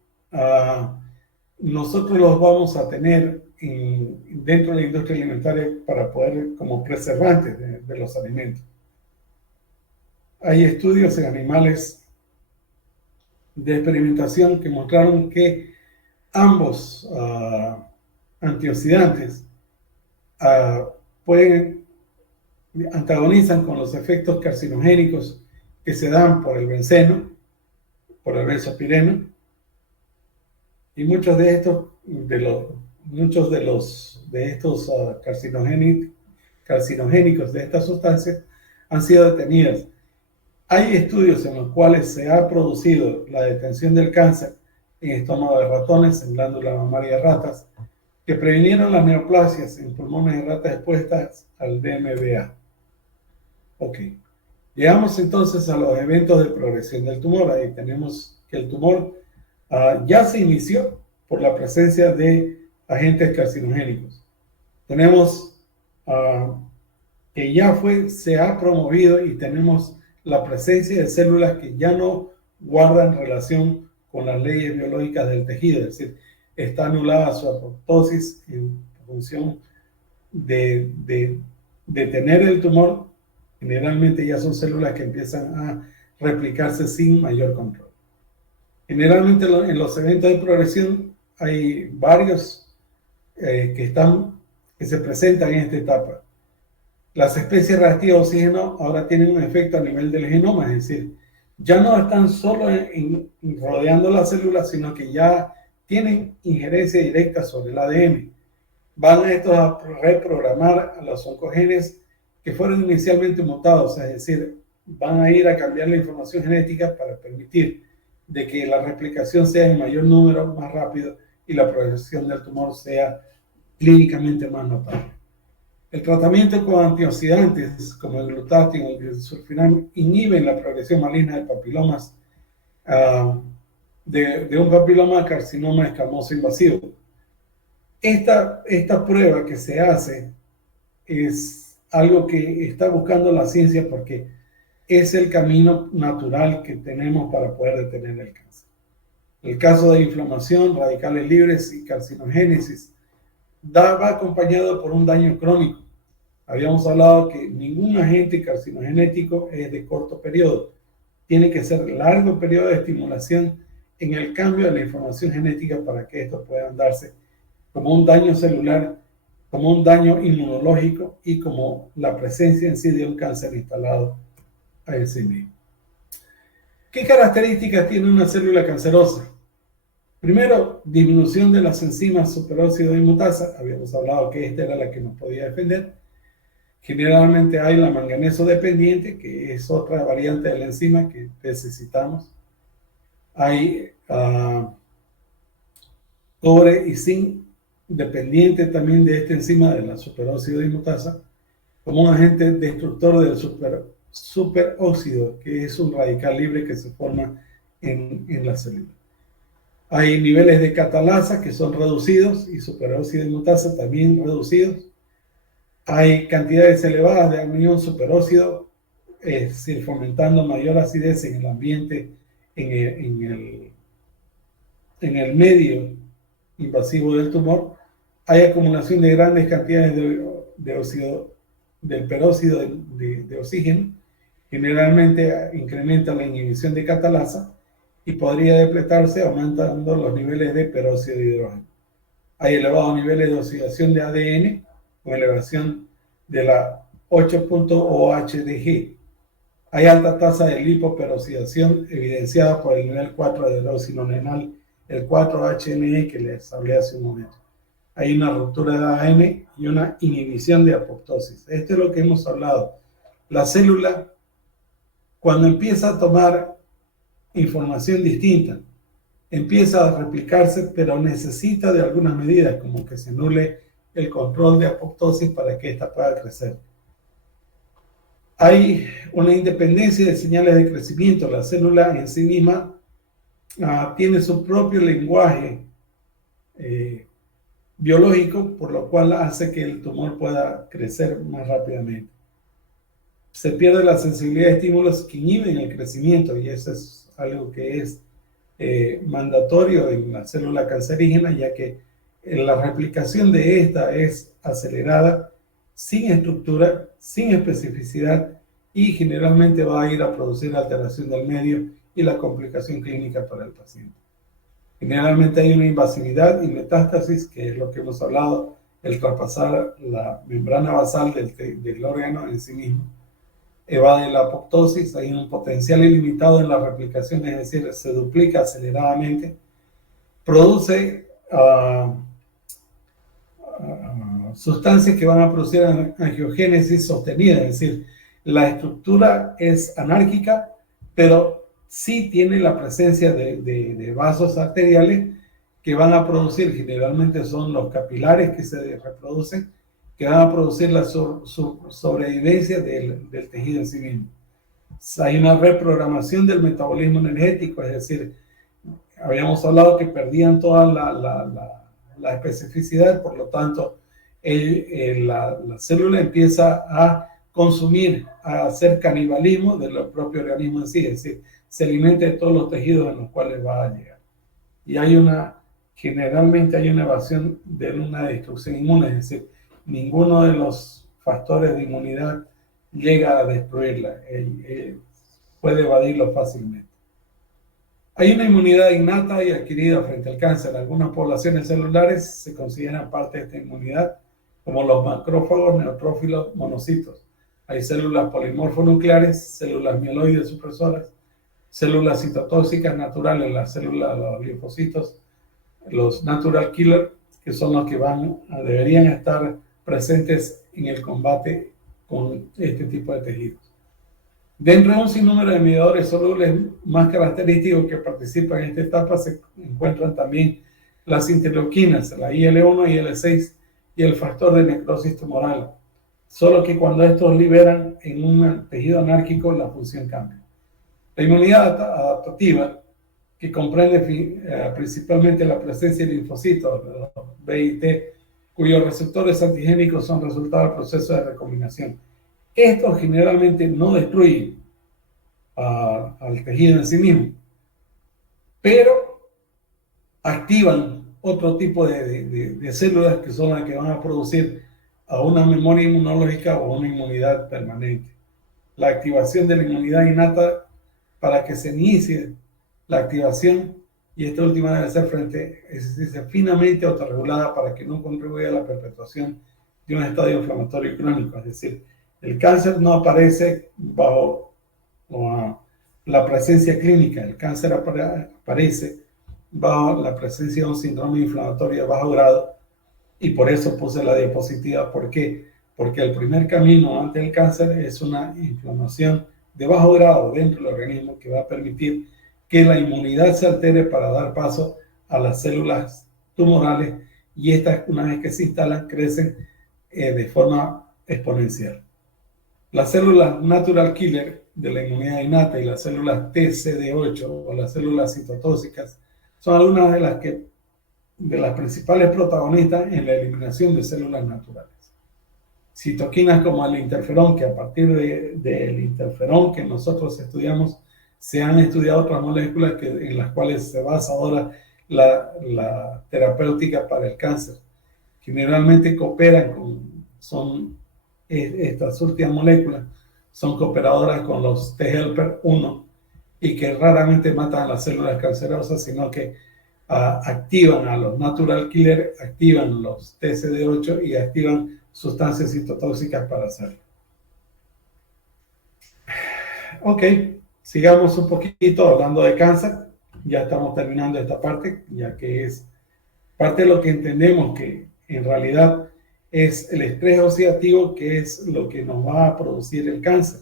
nosotros los vamos a tener dentro de la industria alimentaria para poder, como preservantes de los alimentos. Hay estudios en animales de experimentación que mostraron que ambos antioxidantes antagonizan con los efectos carcinogénicos que se dan por el benceno, por el benzopireno, y muchos de estos carcinogénicos de estas sustancias han sido detenidas. Hay estudios en los cuales se ha producido la detención del cáncer en estómago de ratones, en glándula mamaria de ratas, que previnieron las neoplasias en pulmones de ratas expuestas al DMBA. Ok. Llegamos entonces a los eventos de progresión del tumor. Ahí tenemos que el tumor ya se inició por la presencia de agentes carcinogénicos. Tenemos que ya se ha promovido y tenemos la presencia de células que ya no guardan relación con las leyes biológicas del tejido, es decir, está anulada su apoptosis en función de tener el tumor. Generalmente ya son células que empiezan a replicarse sin mayor control. Generalmente en los eventos de progresión hay varios que se presentan en esta etapa. Las especies reactivas de oxígeno ahora tienen un efecto a nivel del genoma, es decir, ya no están solo rodeando la célula, sino que ya tienen injerencia directa sobre el ADN. Van estos a reprogramar a los oncogenes que fueron inicialmente mutados, es decir, van a ir a cambiar la información genética para permitir de que la replicación sea en mayor número, más rápido, y la progresión del tumor sea clínicamente más notable. El tratamiento con antioxidantes como el glutatión y el sulfinam inhiben la progresión maligna de papilomas, de un papiloma carcinoma escamoso invasivo. Esta prueba que se hace es algo que está buscando la ciencia porque es el camino natural que tenemos para poder detener el cáncer. El caso de inflamación, radicales libres y carcinogénesis va acompañado por un daño crónico. Habíamos hablado que ningún agente carcinogenético es de corto periodo. Tiene que ser largo periodo de estimulación en el cambio de la información genética para que esto pueda darse como un daño celular, como un daño inmunológico y como la presencia en sí de un cáncer instalado en sí mismo. ¿Qué características tiene una célula cancerosa? Primero, disminución de las enzimas superóxido dismutasa. Habíamos hablado que esta era la que nos podía defender. Generalmente hay la manganeso dependiente, que es otra variante de la enzima que necesitamos. Hay cobre y zinc dependiente también de esta enzima de la superóxido dismutasa, como un agente destructor del superóxido, que es un radical libre que se forma en la célula. Hay niveles de catalasa que son reducidos y superóxido dismutasa también reducidos. Hay cantidades elevadas de anión superóxido, es decir, fomentando mayor acidez en el ambiente, en el medio invasivo del tumor. Hay acumulación de grandes cantidades del peróxido de oxígeno. Generalmente incrementa la inhibición de catalasa y podría depletarse aumentando los niveles de peróxido de hidrógeno. Hay elevados niveles de oxidación de ADN con elevación de la 8.OHDG. Hay alta tasa de lipoperoxidación evidenciada por el nivel 4 de hidroxinonenal, el 4-HNE que les hablé hace un momento. Hay una ruptura de ADN y una inhibición de apoptosis. Esto es lo que hemos hablado. La célula, cuando empieza a tomar información distinta, empieza a replicarse, pero necesita de algunas medidas, como que se anule el control de apoptosis para que ésta pueda crecer. Hay una independencia de señales de crecimiento. La célula en sí misma tiene su propio lenguaje biológico, por lo cual hace que el tumor pueda crecer más rápidamente. Se pierde la sensibilidad de estímulos que inhiben el crecimiento, y eso es algo que es mandatorio en la célula cancerígena, ya que la replicación de esta es acelerada, sin estructura, sin especificidad, y generalmente va a ir a producir alteración del medio y la complicación clínica para el paciente. Generalmente hay una invasividad y metástasis, que es lo que hemos hablado, el traspasar la membrana basal del órgano en sí mismo. Evade la apoptosis, hay un potencial ilimitado en la replicación, es decir, se duplica aceleradamente, produce sustancias que van a producir angiogénesis sostenida, es decir, la estructura es anárquica, pero sí tiene la presencia de vasos arteriales que van a producir, generalmente son los capilares que se reproducen, que van a producir la sobrevivencia del tejido en sí mismo. Hay una reprogramación del metabolismo energético, es decir, habíamos hablado que perdían toda la especificidad, por lo tanto, la célula empieza a consumir, a hacer canibalismo del propio organismo en sí, es decir, se alimenta de todos los tejidos en los cuales va a llegar. Y generalmente hay una evasión de una destrucción inmune, es decir, ninguno de los factores de inmunidad llega a destruirla, puede evadirlo fácilmente. Hay una inmunidad innata y adquirida frente al cáncer. Algunas poblaciones celulares se consideran parte de esta inmunidad, como los macrófagos, neutrófilos, monocitos. Hay células polimorfonucleares, células mieloides supresoras, células citotóxicas naturales, las células, los linfocitos, los natural killer, que son los que deberían estar presentes en el combate con este tipo de tejidos. Dentro de un sinnúmero de mediadores solubles más característicos que participan en esta etapa se encuentran también las interleuquinas, la IL-1 y IL-6 y el factor de necrosis tumoral. Solo que cuando estos liberan en un tejido anárquico, la función cambia. La inmunidad adaptativa, que comprende principalmente la presencia de linfocitos, los B y T, cuyos receptores antigénicos son resultado del proceso de recombinación. Estos generalmente no destruyen al tejido en sí mismo, pero activan otro tipo de células que son las que van a producir a una memoria inmunológica o una inmunidad permanente. La activación de la inmunidad innata, para que se inicie la activación, y esta última debe ser finamente autorregulada para que no contribuya a la perpetuación de un estadio inflamatorio crónico. Es decir, el cáncer no aparece bajo la presencia clínica, el cáncer aparece bajo la presencia de un síndrome inflamatorio de bajo grado, y por eso puse la diapositiva. ¿Por qué? Porque el primer camino ante el cáncer es una inflamación de bajo grado dentro del organismo que va a permitir que la inmunidad se altere para dar paso a las células tumorales, y estas, una vez que se instalan, crecen de forma exponencial. Las células natural killer de la inmunidad innata y las células TCD8 o las células citotóxicas son algunas de las principales protagonistas en la eliminación de células naturales. Citoquinas como el interferón, que a partir del interferón que nosotros estudiamos, se han estudiado otras moléculas en las cuales se basa ahora la terapéutica para el cáncer. Generalmente estas últimas moléculas son cooperadoras con los T-helper 1 y que raramente matan a las células cancerosas, sino que activan a los natural killer, activan los TCD8 y activan sustancias citotóxicas para hacerlo. Ok, sigamos un poquito hablando de cáncer. Ya estamos terminando esta parte, ya que es parte de lo que entendemos que en realidad es el estrés oxidativo, que es lo que nos va a producir el cáncer.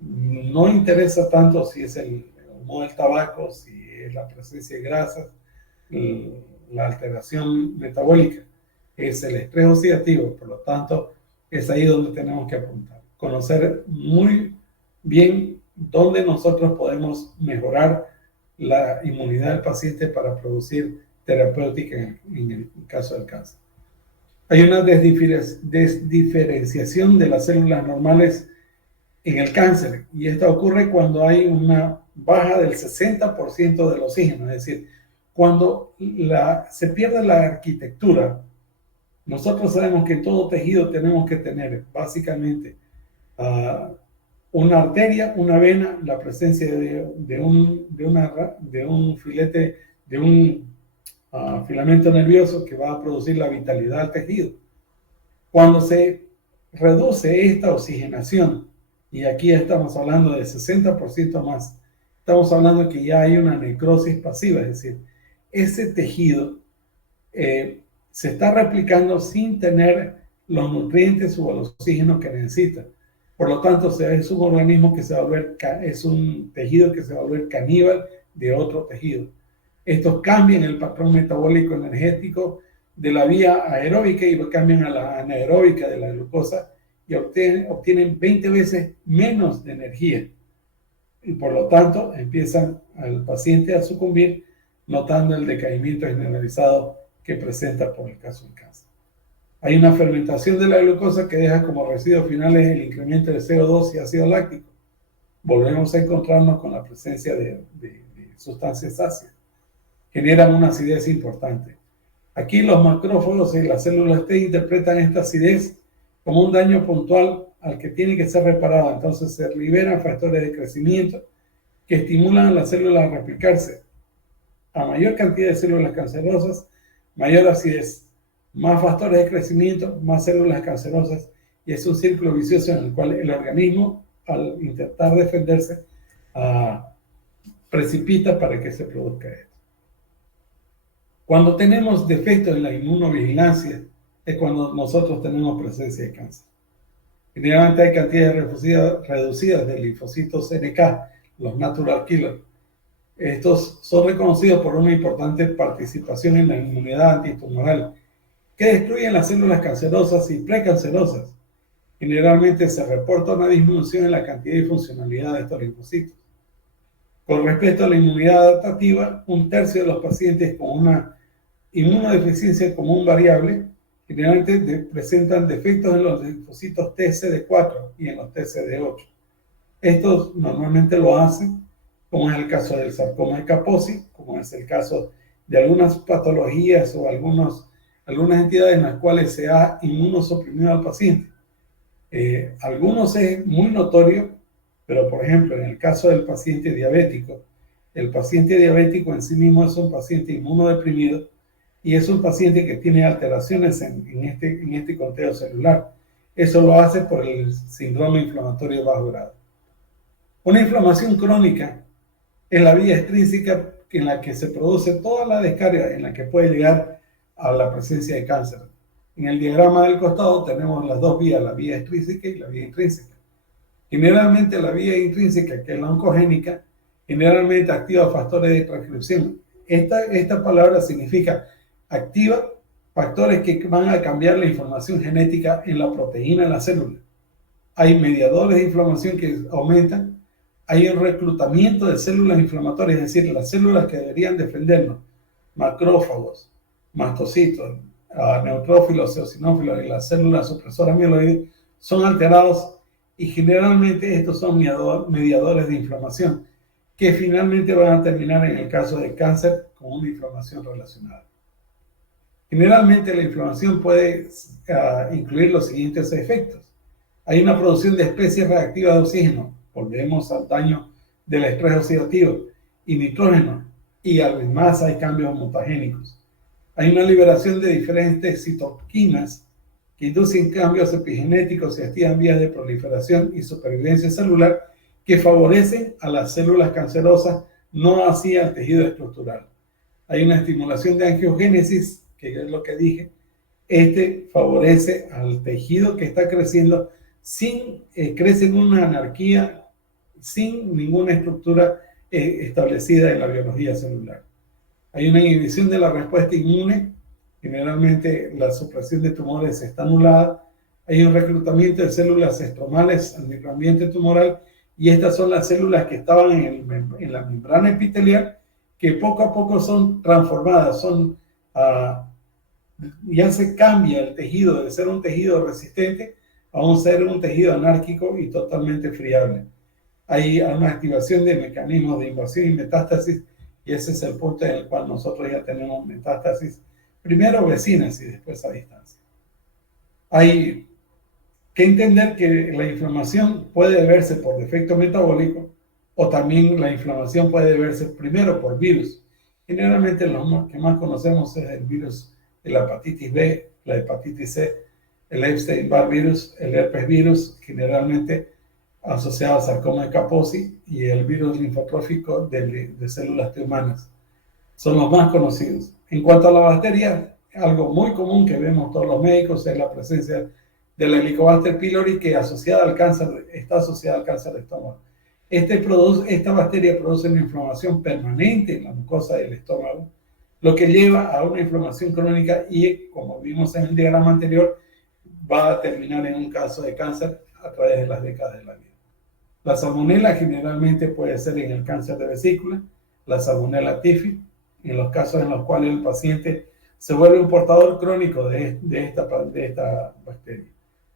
No interesa tanto si es el humo del tabaco, si es la presencia de grasas, la alteración metabólica, es el estrés oxidativo. Por lo tanto, es ahí donde tenemos que apuntar. Conocer muy bien dónde nosotros podemos mejorar la inmunidad del paciente para producir terapéutica en el caso del cáncer. Hay una desdiferenciación de las células normales en el cáncer, y esta ocurre cuando hay una baja del 60% del oxígeno, es decir, cuando se pierde la arquitectura. Nosotros sabemos que en todo tejido tenemos que tener básicamente una arteria, una vena, la presencia de un filete, de un filamento nervioso que va a producir la vitalidad del tejido. Cuando se reduce esta oxigenación, y aquí estamos hablando de 60% más, estamos hablando que ya hay una necrosis pasiva, es decir, ese tejido se está replicando sin tener los nutrientes o el oxígeno que necesita. Por lo tanto, es un organismo que se va a volver, es un tejido que se va a volver caníbal de otro tejido. Estos cambian el patrón metabólico energético de la vía aeróbica y cambian a la anaeróbica de la glucosa y obtienen 20 veces menos de energía. Y por lo tanto, empiezan al paciente a sucumbir, notando el decaimiento generalizado que presenta por el caso del cáncer. Hay una fermentación de la glucosa que deja como residuos finales el incremento de CO2 y ácido láctico. Volvemos a encontrarnos con la presencia de sustancias ácidas. Generan una acidez importante. Aquí los macrófagos y las células T interpretan esta acidez como un daño puntual al que tiene que ser reparado. Entonces se liberan factores de crecimiento que estimulan a las células a replicarse. A mayor cantidad de células cancerosas, mayor acidez. Más factores de crecimiento, más células cancerosas. Y es un círculo vicioso en el cual el organismo, al intentar defenderse, precipita para que se produzca esto. Cuando tenemos defectos en la inmunovigilancia, es cuando nosotros tenemos presencia de cáncer. Generalmente hay cantidades reducidas de linfocitos NK, los natural killers. Estos son reconocidos por una importante participación en la inmunidad antitumoral, que destruyen las células cancerosas y precancerosas. Generalmente se reporta una disminución en la cantidad y funcionalidad de estos linfocitos. Con respecto a la inmunidad adaptativa, un tercio de los pacientes con una inmunodeficiencia común variable generalmente presentan defectos en los linfocitos TCD4 y en los TCD8. Estos normalmente lo hacen, como es el caso del sarcoma de Kaposi, como es el caso de algunas patologías o algunas entidades en las cuales se ha inmunosuprimido al paciente. Algunos es muy notorio, pero por ejemplo, en el caso del paciente diabético, el paciente diabético en sí mismo es un paciente inmunodeprimido y es un paciente que tiene alteraciones en este conteo celular. Eso lo hace por el síndrome inflamatorio bajo grado. Una inflamación crónica es la vía extrínseca en la que se produce toda la descarga en la que puede llegar a la presencia de cáncer. En el diagrama del costado tenemos las dos vías, la vía extrínseca y la vía intrínseca. Generalmente la vía intrínseca, que es la oncogénica, generalmente activa factores de transcripción. Esta palabra significa activa factores que van a cambiar la información genética en la proteína de la célula. Hay mediadores de inflamación que aumentan. Hay un reclutamiento de células inflamatorias, es decir, las células que deberían defendernos, macrófagos, mastocitos, neutrófilos, eosinófilos y las células supresoras mieloides, son alterados y generalmente estos son mediadores de inflamación que finalmente van a terminar en el caso de cáncer con una inflamación relacionada. Generalmente la inflamación puede incluir los siguientes efectos. Hay una producción de especies reactivas de oxígeno, volvemos al daño del estrés oxidativo, y nitrógeno, y además hay cambios mutagénicos. Hay una liberación de diferentes citoquinas que inducen cambios epigenéticos y activan vías de proliferación y supervivencia celular que favorecen a las células cancerosas, no así al tejido estructural. Hay una estimulación de angiogénesis, que es lo que dije. Este favorece al tejido que está creciendo, crece en una anarquía, sin ninguna estructura establecida en la biología celular. Hay una inhibición de la respuesta inmune, generalmente la supresión de tumores está anulada. Hay un reclutamiento de células estromales al microambiente tumoral, y estas son las células que estaban en la membrana epitelial, que poco a poco son transformadas, ya se cambia el tejido de ser un tejido resistente a ser un tejido anárquico y totalmente friable. Hay una activación de mecanismos de invasión y metástasis, y ese es el punto en el cual nosotros ya tenemos metástasis, primero vecinas y después a distancia. Hay que entender que la inflamación puede verse por defecto metabólico o también la inflamación puede verse primero por virus. Generalmente lo que más conocemos es el virus de la hepatitis B, la hepatitis C, el Epstein-Barr virus, el herpes virus, generalmente asociado a sarcoma de Kaposi, y el virus linfotrófico de células T humanas. Son los más conocidos. En cuanto a la bacteria, algo muy común que vemos todos los médicos es la presencia de la Helicobacter pylori, que está asociada al cáncer de estómago. Esta bacteria produce una inflamación permanente en la mucosa del estómago, lo que lleva a una inflamación crónica y, como vimos en el diagrama anterior, va a terminar en un caso de cáncer a través de las décadas de la vida. La salmonela generalmente puede ser en el cáncer de vesícula, la salmonela typhi, en los casos en los cuales el paciente se vuelve un portador crónico de esta bacteria.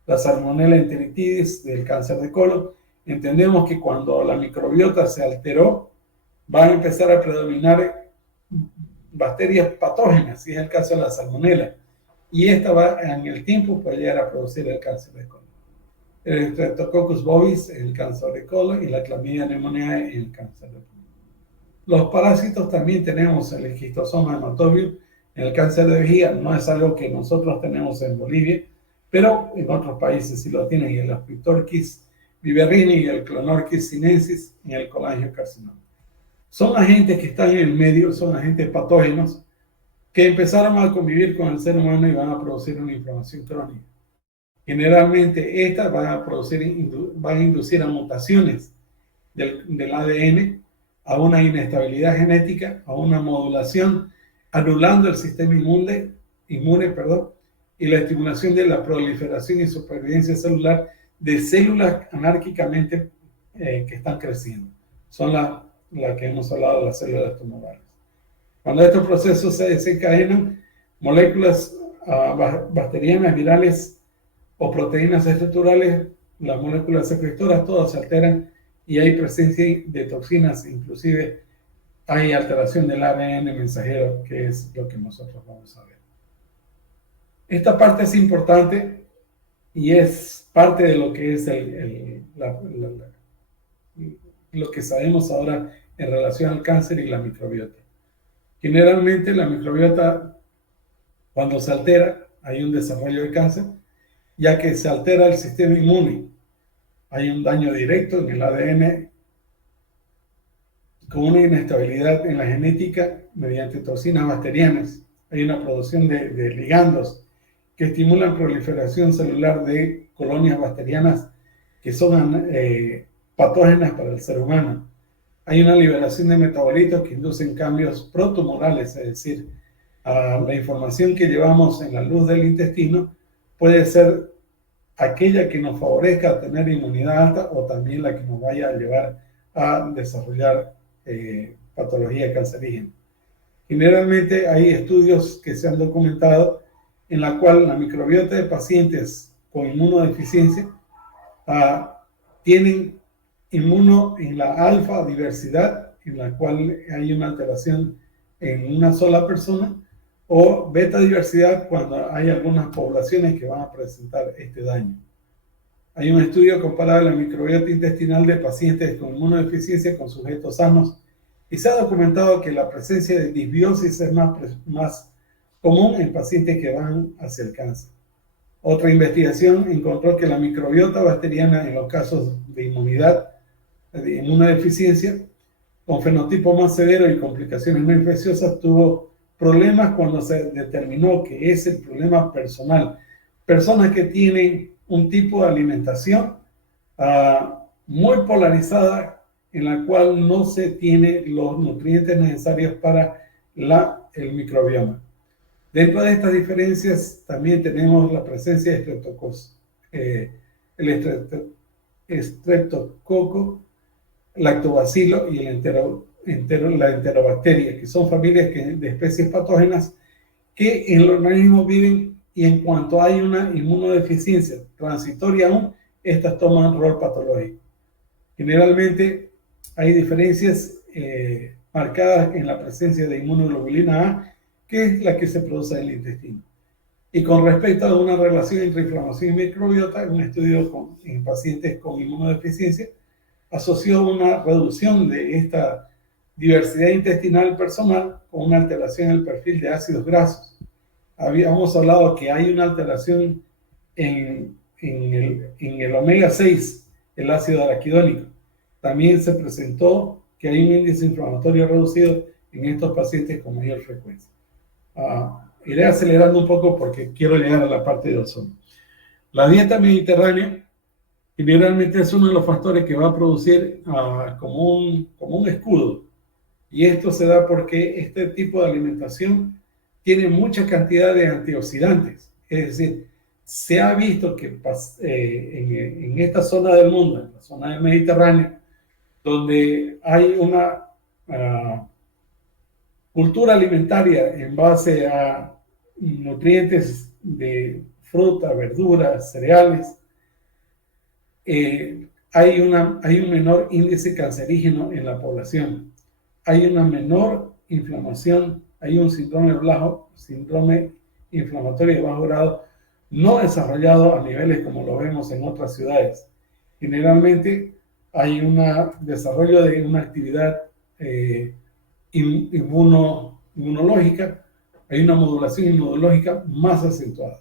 La salmonella enteritidis del cáncer de colon, entendemos que cuando la microbiota se alteró, va a empezar a predominar bacterias patógenas, y es el caso de la salmonella, y esta va en el tiempo puede llegar a producir el cáncer de colon. El Streptococcus bovis, el cáncer de colon, y la Chlamydia pneumoniae, el cáncer de pulmón. Los parásitos también tenemos el esquistosoma hematobium en el cáncer de vejiga. No es algo que nosotros tenemos en Bolivia, pero en otros países sí lo tienen, el Aspergillus viverrini y el Clonorchis sinensis en el colangiocarcinoma. Son agentes que están en el medio, son agentes patógenos que empezaron a convivir con el ser humano y van a producir una inflamación crónica. Generalmente estas van a inducir a mutaciones del ADN, a una inestabilidad genética, a una modulación, anulando el sistema inmune, y la estimulación de la proliferación y supervivencia celular de células anárquicamente que están creciendo. Son las que hemos hablado de las células tumorales. Cuando estos procesos se desencadenan, moléculas bacterianas, virales o proteínas estructurales, las moléculas secretoras, todas se alteran y hay presencia de toxinas, inclusive hay alteración del ADN mensajero, que es lo que nosotros vamos a ver. Esta parte es importante y es parte de lo que es lo que sabemos ahora en relación al cáncer y la microbiota. Generalmente la microbiota, cuando se altera, hay un desarrollo de cáncer, ya que se altera el sistema inmune. Hay un daño directo en el ADN con una inestabilidad en la genética mediante toxinas bacterianas. Hay una producción de ligandos que estimulan proliferación celular de colonias bacterianas que son patógenas para el ser humano. Hay una liberación de metabolitos que inducen cambios protumorales, es decir, la información que llevamos en la luz del intestino puede ser aquella que nos favorezca a tener inmunidad alta o también la que nos vaya a llevar a desarrollar patología cancerígena. Generalmente hay estudios que se han documentado en la cual la microbiota de pacientes con inmunodeficiencia tienen en la alfa diversidad, en la cual hay una alteración en una sola persona, o beta diversidad cuando hay algunas poblaciones que van a presentar este daño. Hay un estudio comparado de la microbiota intestinal de pacientes con inmunodeficiencia con sujetos sanos y se ha documentado que la presencia de disbiosis es más común en pacientes que van hacia el cáncer. Otra investigación encontró que la microbiota bacteriana en los casos de inmunodeficiencia con fenotipo más severo y complicaciones no infecciosas tuvo problemas cuando se determinó que es el problema personal. Personas que tienen un tipo de alimentación muy polarizada en la cual no se tienen los nutrientes necesarios para el microbioma. Dentro de estas diferencias también tenemos la presencia de el estreptococo, lactobacilo y la enterobacteria, que son familias de especies patógenas que en el organismo viven y en cuanto hay una inmunodeficiencia transitoria aún, estas toman rol patológico. Generalmente hay diferencias marcadas en la presencia de inmunoglobulina A, que es la que se produce en el intestino. Y con respecto a una relación entre inflamación y microbiota, un estudio en pacientes con inmunodeficiencia asoció una reducción de esta diversidad intestinal personal con una alteración en el perfil de ácidos grasos. Habíamos hablado que hay una alteración en el omega 6, el ácido araquidónico. También se presentó que hay un índice inflamatorio reducido en estos pacientes con mayor frecuencia. Iré acelerando un poco porque quiero llegar a la parte de ozono. La dieta mediterránea generalmente es uno de los factores que va a producir como un escudo. Y esto se da porque este tipo de alimentación tiene mucha cantidad de antioxidantes. Es decir, se ha visto que en esta zona del mundo, en la zona del Mediterráneo, donde hay una cultura alimentaria en base a nutrientes de fruta, verduras, cereales, hay un menor índice cancerígeno en la población, hay una menor inflamación, hay un síndrome inflamatorio de bajo grado no desarrollado a niveles como lo vemos en otras ciudades. Generalmente hay un desarrollo de una actividad inmunológica, hay una modulación inmunológica más acentuada.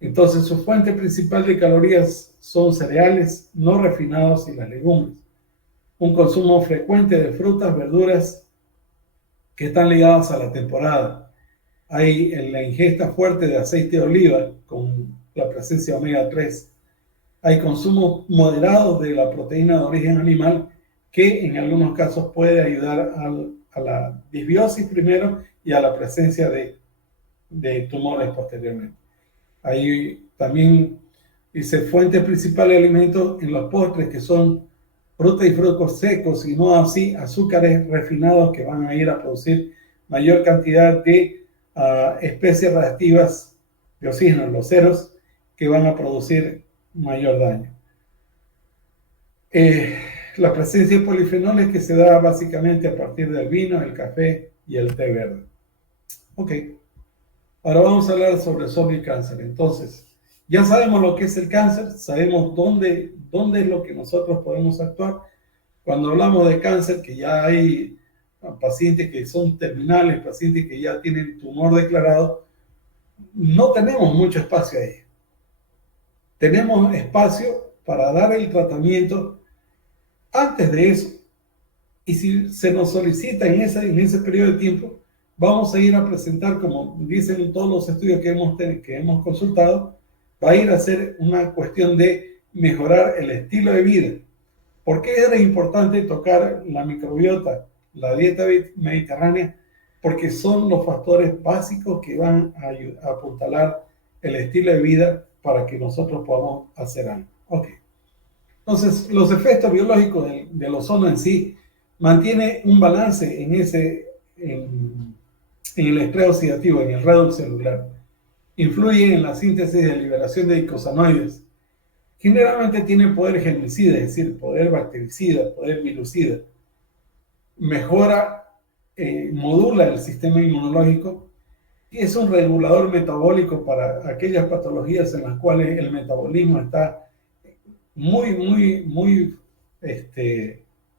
Entonces, su fuente principal de calorías son cereales no refinados y las legumbres. Un consumo frecuente de frutas, verduras que están ligadas a la temporada. Hay en la ingesta fuerte de aceite de oliva con la presencia de omega 3. Hay consumo moderado de la proteína de origen animal que en algunos casos puede ayudar a la disbiosis primero y a la presencia de tumores posteriormente. Hay también, dice, fuente principal de alimentos en los postres que son frutas y frutos secos y no así azúcares refinados que van a ir a producir mayor cantidad de especies radiactivas de oxígeno, los ceros, que van a producir mayor daño. La presencia de polifenoles que se da básicamente a partir del vino, el café y el té verde. Ok. Ahora vamos a hablar sobre ozono y cáncer. Entonces, ya sabemos lo que es el cáncer, sabemos dónde es lo que nosotros podemos actuar. Cuando hablamos de cáncer, que ya hay pacientes que son terminales, pacientes que ya tienen tumor declarado, no tenemos mucho espacio ahí. Tenemos espacio para dar el tratamiento antes de eso. Y si se nos solicita en ese periodo de tiempo, vamos a ir a presentar, como dicen todos los estudios que hemos consultado, va a ir a ser una cuestión de mejorar el estilo de vida. ¿Por qué era importante tocar la microbiota, la dieta mediterránea? Porque son los factores básicos que van a apuntalar el estilo de vida para que nosotros podamos hacer algo. Ok. Entonces, los efectos biológicos del ozono en sí mantiene un balance en el estrés oxidativo, en el redox celular. Influye en la síntesis de liberación de icosanoides. Generalmente tiene poder germicida, es decir, poder bactericida, poder virucida. Mejora, modula el sistema inmunológico y es un regulador metabólico para aquellas patologías en las cuales el metabolismo está muy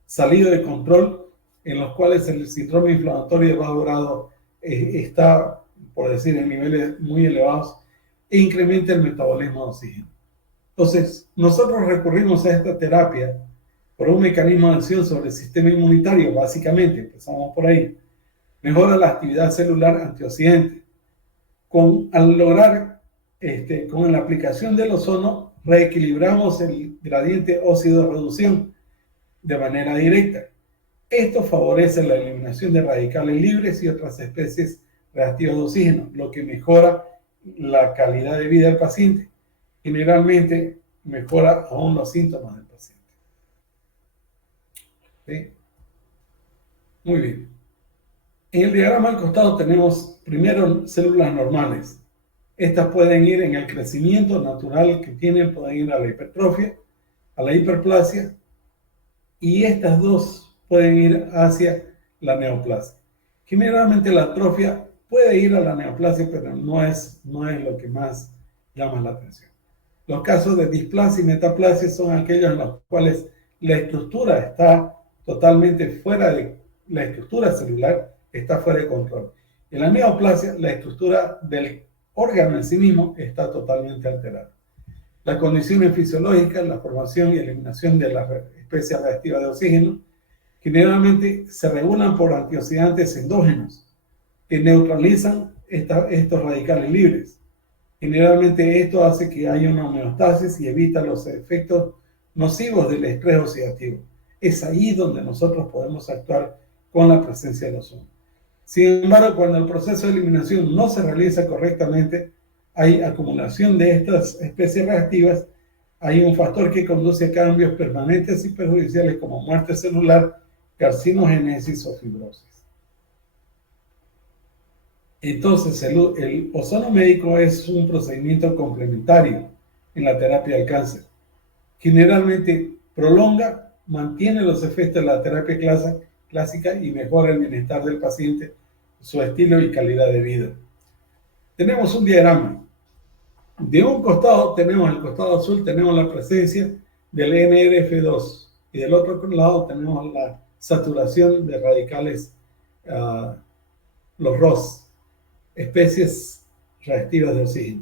salido de control, en los cuales el síndrome inflamatorio de bajo grado está, por decir, en niveles muy elevados e incrementa el metabolismo de oxígeno. Entonces, nosotros recurrimos a esta terapia por un mecanismo de acción sobre el sistema inmunitario, básicamente, empezamos por ahí. Mejora la actividad celular antioxidante. Al lograr, con la aplicación del ozono, reequilibramos el gradiente óxido-reducción de manera directa. Esto favorece la eliminación de radicales libres y otras especies reactivas de oxígeno, lo que mejora la calidad de vida del paciente. Generalmente mejora aún los síntomas del paciente. ¿Sí? Muy bien. En el diagrama al costado tenemos primero células normales. Estas pueden ir en el crecimiento natural que tienen, pueden ir a la hipertrofia, a la hiperplasia, y estas dos pueden ir hacia la neoplasia. Generalmente la atrofia puede ir a la neoplasia, pero no es lo que más llama la atención. Los casos de displasia y metaplasia son aquellos en los cuales la estructura está totalmente fuera de la estructura celular, está fuera de control. En la neoplasia, la estructura del órgano en sí mismo está totalmente alterada. Las condiciones fisiológicas, la formación y eliminación de las especies reactivas de oxígeno, generalmente se regulan por antioxidantes endógenos que neutralizan estos radicales libres. Generalmente esto hace que haya una homeostasis y evita los efectos nocivos del estrés oxidativo. Es ahí donde nosotros podemos actuar con la presencia del ozono. Sin embargo, cuando el proceso de eliminación no se realiza correctamente, hay acumulación de estas especies reactivas, hay un factor que conduce a cambios permanentes y perjudiciales como muerte celular, carcinogénesis o fibrosis. Entonces, el ozono médico es un procedimiento complementario en la terapia del cáncer. Generalmente prolonga, mantiene los efectos de la terapia clásica y mejora el bienestar del paciente, su estilo y calidad de vida. Tenemos un diagrama. De un costado tenemos el costado azul, tenemos la presencia del NRF2 y del otro lado tenemos la saturación de radicales, los ROS, especies reactivas de oxígeno.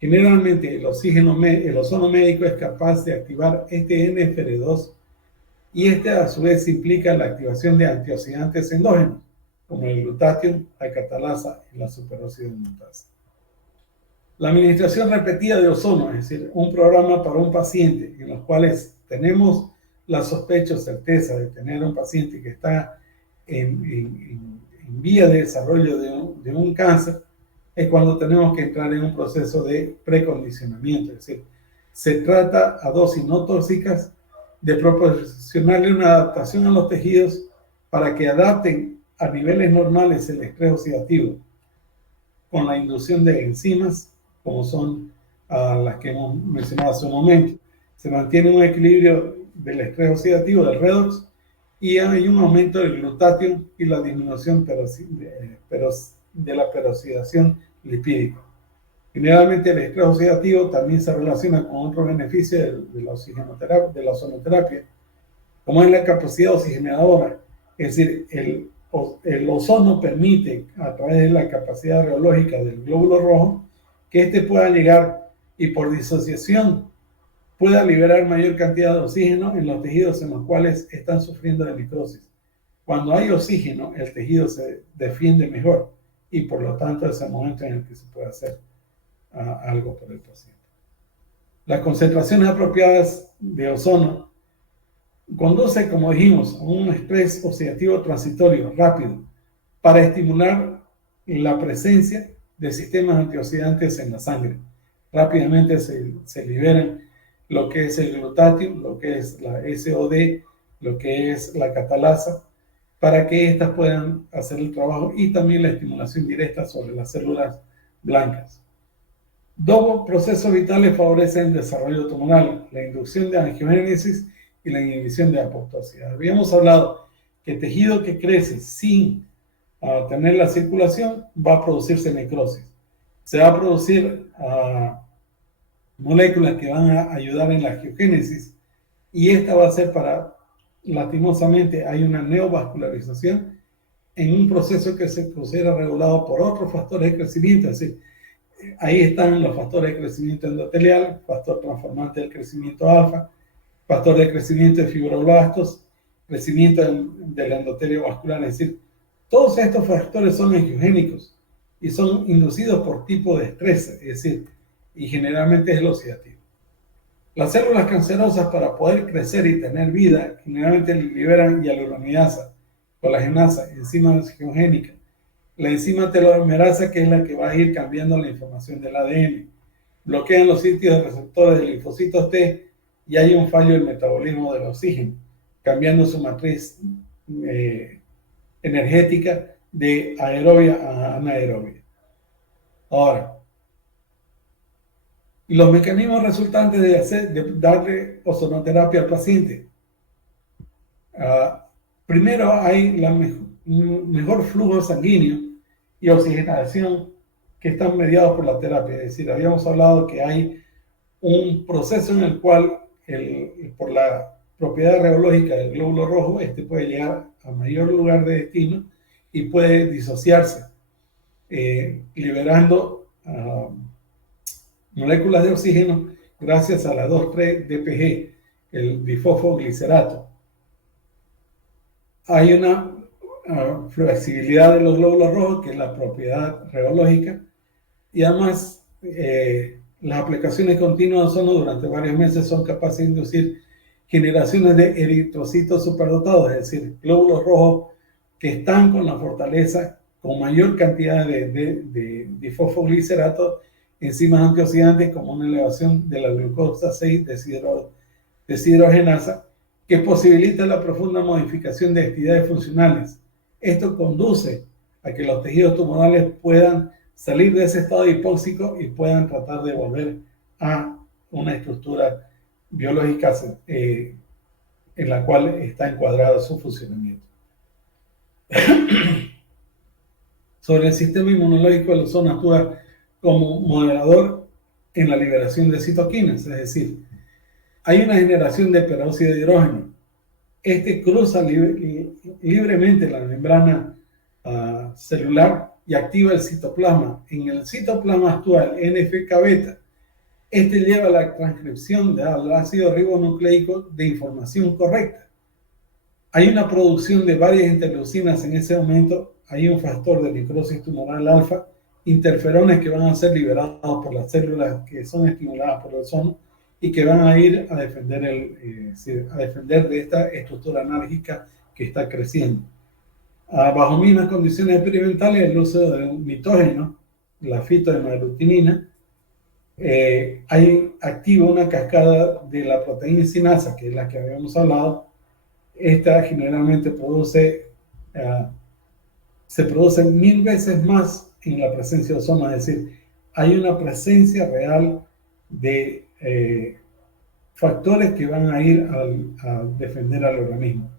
Generalmente el ozono médico es capaz de activar este NFR2 y este a su vez implica la activación de antioxidantes endógenos como el glutatión, la catalasa y la superóxido mutasa. La administración repetida de ozono, es decir, un programa para un paciente en los cuales tenemos la sospecha o certeza de tener un paciente que está en vía de desarrollo de un cáncer, es cuando tenemos que entrar en un proceso de precondicionamiento. Es decir, se trata a dosis no tóxicas de proporcionarle una adaptación a los tejidos para que adapten a niveles normales el estrés oxidativo con la inducción de enzimas, como son las que hemos mencionado hace un momento. Se mantiene un equilibrio del estrés oxidativo, del redox, y hay un aumento del glutatión y la disminución de la peroxidación lipídica. Generalmente el estrés oxidativo también se relaciona con otros beneficios de la ozonoterapia, como es la capacidad oxigenadora. Es decir, el ozono permite, a través de la capacidad reológica del glóbulo rojo, que éste pueda llegar y por disociación pueda liberar mayor cantidad de oxígeno en los tejidos en los cuales están sufriendo de necrosis. Cuando hay oxígeno, el tejido se defiende mejor y por lo tanto es el momento en el que se puede hacer algo por el paciente. Las concentraciones apropiadas de ozono conduce, como dijimos, a un estrés oxidativo transitorio rápido para estimular la presencia de sistemas antioxidantes en la sangre. Rápidamente se liberan lo que es el glutatión, lo que es la SOD, lo que es la catalasa, para que éstas puedan hacer el trabajo y también la estimulación directa sobre las células blancas. Dos procesos vitales favorecen el desarrollo tumoral, la inducción de angiogénesis y la inhibición de apoptosis. Habíamos hablado que tejido que crece sin tener la circulación va a producirse necrosis. Se va a producir moléculas que van a ayudar en la angiogénesis y esta va a ser lastimosamente, hay una neovascularización en un proceso que se considera regulado por otros factores de crecimiento. Es decir, ahí están los factores de crecimiento endotelial, factor transformante del crecimiento alfa, factor de crecimiento de fibroblastos, crecimiento del endotelio vascular. Es decir, todos estos factores son angiogénicos y son inducidos por tipo de estrés, es decir, y generalmente es el oxidativo. Las células cancerosas, para poder crecer y tener vida, generalmente liberan hialuronidasa, colagenasa, enzima angiogénica, la enzima telomerasa, que es la que va a ir cambiando la información del ADN, bloquean los sitios de receptores de linfocitos T y hay un fallo del metabolismo del oxígeno, cambiando su matriz energética de aerobia a anaerobia. Ahora, Y los mecanismos resultantes de darle ozonoterapia al paciente. Primero hay mejor flujo sanguíneo y oxigenación que están mediados por la terapia. Es decir, habíamos hablado que hay un proceso en el cual, por la propiedad reológica del glóbulo rojo, este puede llegar a mayor lugar de destino y puede disociarse, liberando moléculas de oxígeno gracias a la 2,3-DPG, el difosfoglicerato. Hay una flexibilidad de los glóbulos rojos, que es la propiedad reológica, y además las aplicaciones continuas de ozono durante varios meses son capaces de inducir generaciones de eritrocitos superdotados, es decir, glóbulos rojos que están con la fortaleza, con mayor cantidad de difosfoglicerato, enzimas antioxidantes, como una elevación de la glucosa 6 deshidrogenasa, que posibilita la profunda modificación de actividades funcionales. Esto conduce a que los tejidos tumorales puedan salir de ese estado hipóxico y puedan tratar de volver a una estructura biológica en la cual está encuadrado su funcionamiento. Sobre el sistema inmunológico, el ozono actúa como moderador en la liberación de citoquinas, es decir, hay una generación de peróxido de hidrógeno. Este cruza libremente la membrana celular y activa el citoplasma. En el citoplasma actúa el NFK-beta. Este lleva a la transcripción del ácido ribonucleico de información correcta. Hay una producción de varias interleucinas en ese momento. Hay un factor de necrosis tumoral alfa, interferones que van a ser liberados por las células que son estimuladas por el ozono y que van a ir a defender, de esta estructura análgica que está creciendo. Bajo mismas condiciones experimentales, el uso de un nitógeno, la fitohemaglutinina, hay activo una cascada de la proteína sinasa, que es la que habíamos hablado. Esta generalmente se produce 1000 veces más en la presencia de ozono, es decir, hay una presencia real de factores que van a ir a defender al organismo.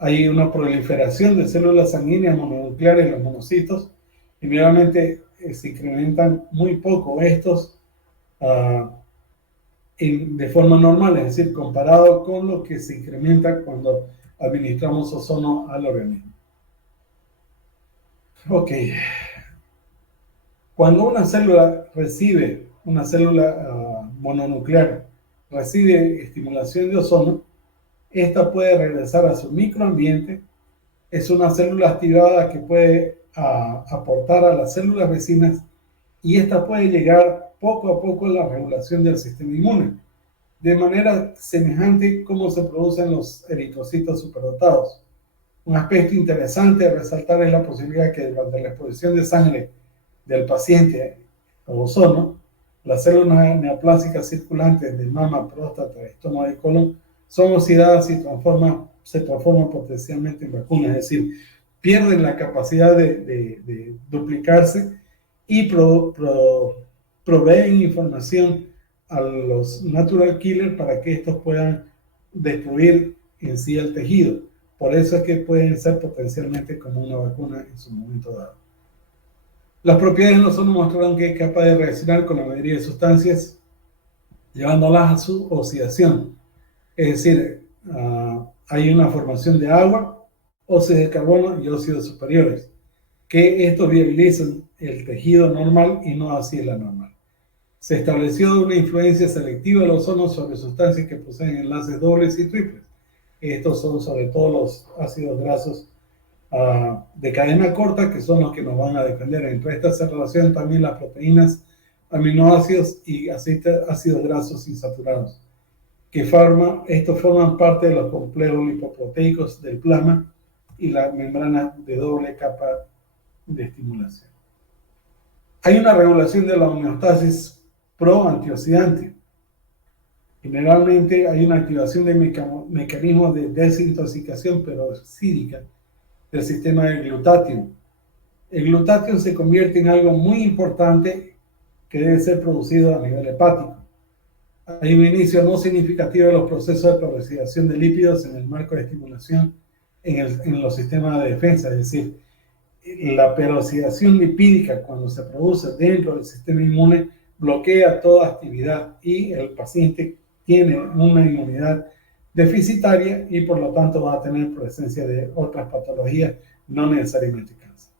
Hay una proliferación de células sanguíneas mononucleares, los monocitos. Generalmente se incrementan muy poco estos de forma normal, es decir, comparado con lo que se incrementa cuando administramos ozono al organismo. Ok. Cuando una célula mononuclear recibe estimulación de ozono, esta puede regresar a su microambiente. Es una célula activada que puede aportar a las células vecinas y esta puede llegar poco a poco a la regulación del sistema inmune, de manera semejante como se producen los eritrocitos superdotados. Un aspecto interesante a resaltar es la posibilidad que durante la exposición de sangre del paciente a ozono, las células neoplásicas circulantes de mama, próstata, estómago y colon son oxidadas y se transforman potencialmente en vacunas, es decir, pierden la capacidad de duplicarse y proveen información a los natural killers para que estos puedan destruir en sí el tejido. Por eso es que pueden ser potencialmente como una vacuna en su momento dado. Las propiedades del ozono mostraron que es capaz de reaccionar con la mayoría de sustancias, llevándolas a su oxidación. Es decir, hay una formación de agua, óxidos de carbono y óxidos superiores, que estos viabilizan el tejido normal y no así el anormal. Se estableció una influencia selectiva del ozono sobre sustancias que poseen enlaces dobles y triples. Estos son sobre todo los ácidos grasos de cadena corta, que son los que nos van a defender. Entre estas se relacionan también las proteínas, aminoácidos y ácidos grasos insaturados, estos forman parte de los complejos lipoproteicos del plasma y la membrana de doble capa de estimulación. Hay una regulación de la homeostasis pro-antioxidante. Generalmente hay una activación de mecanismos de desintoxicación peroxídica del sistema de glutatión. El glutatión se convierte en algo muy importante que debe ser producido a nivel hepático. Hay un inicio no significativo de los procesos de peroxidación de lípidos en el marco de estimulación en los sistemas de defensa, es decir, la peroxidación lipídica cuando se produce dentro del sistema inmune bloquea toda actividad y el paciente tiene una inmunidad deficitaria y por lo tanto va a tener presencia de otras patologías, no necesariamente cáncer.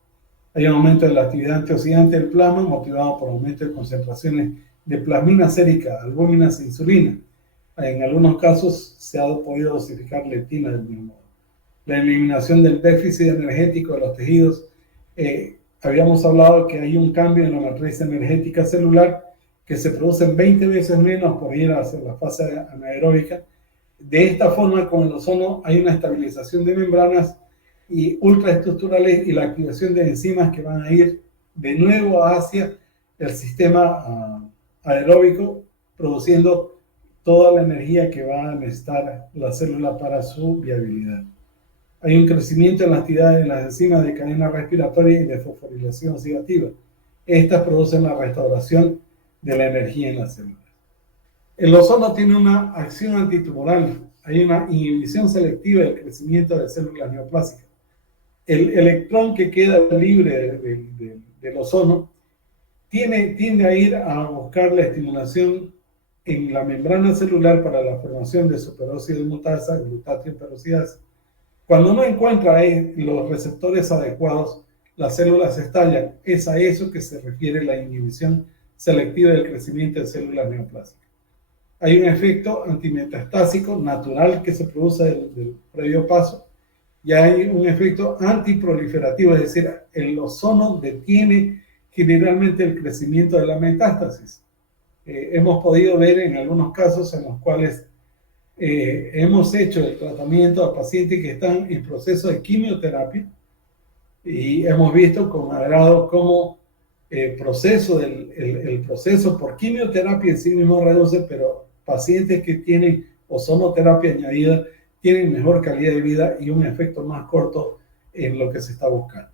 Hay un aumento de la actividad antioxidante del plasma motivado por aumento de concentraciones de plasmina sérica, albúminas e insulina. En algunos casos se ha podido dosificar leptina del mismo modo. La eliminación del déficit energético de los tejidos. Habíamos hablado que hay un cambio en la matriz energética celular que se produce 20 veces menos por ir hacia la fase anaeróbica. De esta forma, con el ozono hay una estabilización de membranas y ultraestructurales y la activación de enzimas que van a ir de nuevo hacia el sistema aeróbico, produciendo toda la energía que va a necesitar la célula para su viabilidad. Hay un crecimiento en la actividad de las enzimas de cadena respiratoria y de fosforilación oxidativa. Estas producen la restauración de la energía en las células. El ozono tiene una acción antitumoral. Hay una inhibición selectiva del crecimiento de células neoplásicas. El electrón que queda libre del ozono tiende a ir a buscar la estimulación en la membrana celular para la formación de superóxido de mutasa, glutatión peroxidasa. Cuando no encuentra los receptores adecuados, las células estallan. Es a eso que se refiere la inhibición selectiva del crecimiento de células neoplásicas. Hay un efecto antimetastásico natural que se produce del previo paso y hay un efecto antiproliferativo, es decir, el ozono detiene generalmente el crecimiento de la metástasis. Hemos podido ver en algunos casos en los cuales hemos hecho el tratamiento a pacientes que están en proceso de quimioterapia y hemos visto con agrado cómo el proceso por quimioterapia en sí mismo reduce, pero pacientes que tienen ozonoterapia añadida tienen mejor calidad de vida y un efecto más corto en lo que se está buscando.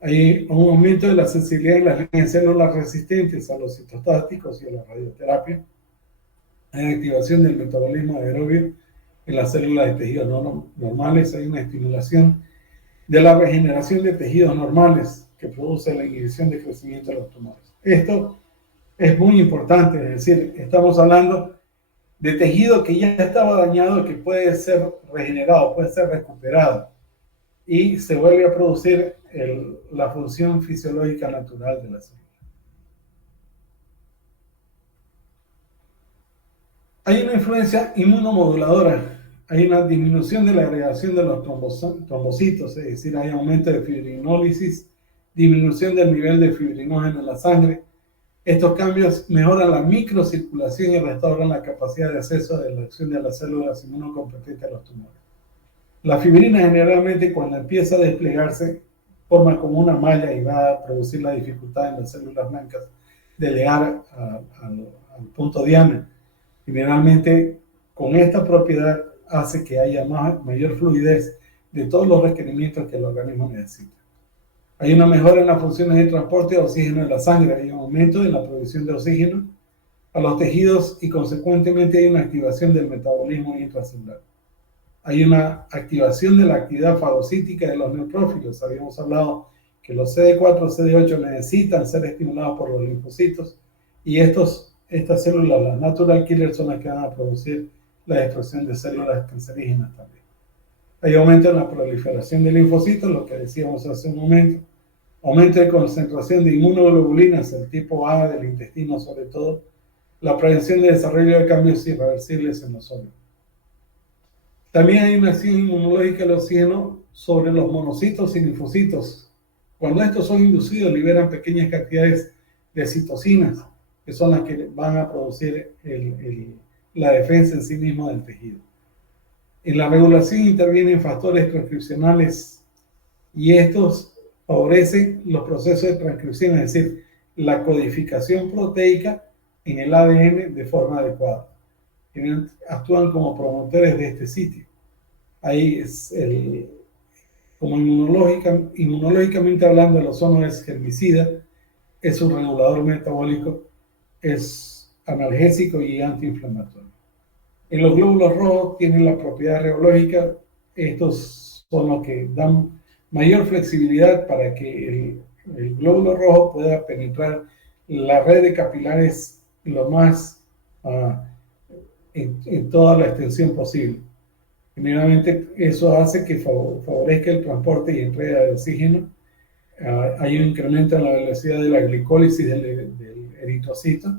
Hay un aumento de la sensibilidad en las líneas de células resistentes a los citostáticos y a la radioterapia. Hay activación del metabolismo aerobio en las células de tejidos normales. Hay una estimulación de la regeneración de tejidos normales que produce la inhibición de crecimiento de los tumores. Esto es muy importante, es decir, estamos hablando de tejido que ya estaba dañado, que puede ser regenerado, puede ser recuperado y se vuelve a producir la función fisiológica natural de la célula. Hay una influencia inmunomoduladora, hay una disminución de la agregación de los trombocitos, es decir, hay aumento de fibrinólisis, disminución del nivel de fibrinógeno en la sangre. Estos cambios mejoran la microcirculación y restauran la capacidad de acceso de la acción de las células inmunocompetentes a los tumores. La fibrina generalmente cuando empieza a desplegarse forma como una malla y va a producir la dificultad en las células blancas de llegar al punto diana. Generalmente con esta propiedad hace que haya mayor fluidez de todos los requerimientos que el organismo necesita. Hay una mejora en las funciones de transporte de oxígeno en la sangre, hay un aumento en la provisión de oxígeno a los tejidos y consecuentemente hay una activación del metabolismo intracelular. Hay una activación de la actividad fagocítica de los neutrófilos. Habíamos hablado que los CD4 y CD8 necesitan ser estimulados por los linfocitos y estas células, las natural killers, son las que van a producir la destrucción de células cancerígenas también. Hay aumento en la proliferación de linfocitos, lo que decíamos hace un momento. Aumento de concentración de inmunoglobulinas, el tipo A del intestino sobre todo. La prevención de desarrollo de cambios irreversibles en los órganos. También hay una acción inmunológica del oxígeno sobre los monocitos y linfocitos. Cuando estos son inducidos, liberan pequeñas cantidades de citocinas, que son las que van a producir la defensa en sí misma del tejido. En la regulación intervienen factores transcripcionales y estos favorecen los procesos de transcripción, es decir, la codificación proteica en el ADN de forma adecuada. Actúan como promotores de este sitio. Ahí es como inmunológicamente hablando, el ozono es herbicida, es un regulador metabólico, es analgésico y antiinflamatorio. En los glóbulos rojos tienen la propiedad reológica. Estos son los que dan mayor flexibilidad para que el glóbulo rojo pueda penetrar la red de capilares lo más en toda la extensión posible. Generalmente eso hace que favorezca el transporte y entrega de oxígeno. Hay un incremento en la velocidad de la glicólisis del eritrocito.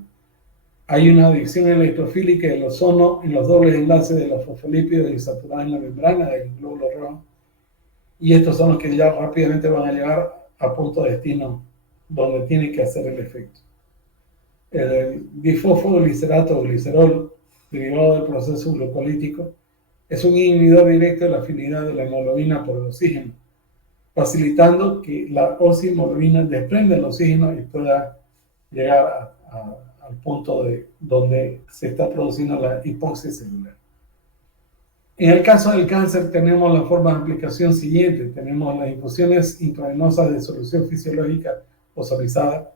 Hay una adicción electrofílica del ozono en los dobles enlaces de los fosfolípidos insaturados en la membrana del glóbulo rojo. Y estos son los que ya rápidamente van a llegar a punto de destino donde tiene que hacer el efecto. El difosfoglicerato o glicerol, derivado del proceso glucolítico, es un inhibidor directo de la afinidad de la hemoglobina por el oxígeno, facilitando que la oxihemoglobina desprenda el oxígeno y pueda llegar al punto donde se está produciendo la hipoxia celular. En el caso del cáncer tenemos la forma de aplicación siguiente. Tenemos las infusiones intravenosas de solución fisiológica ozonizada,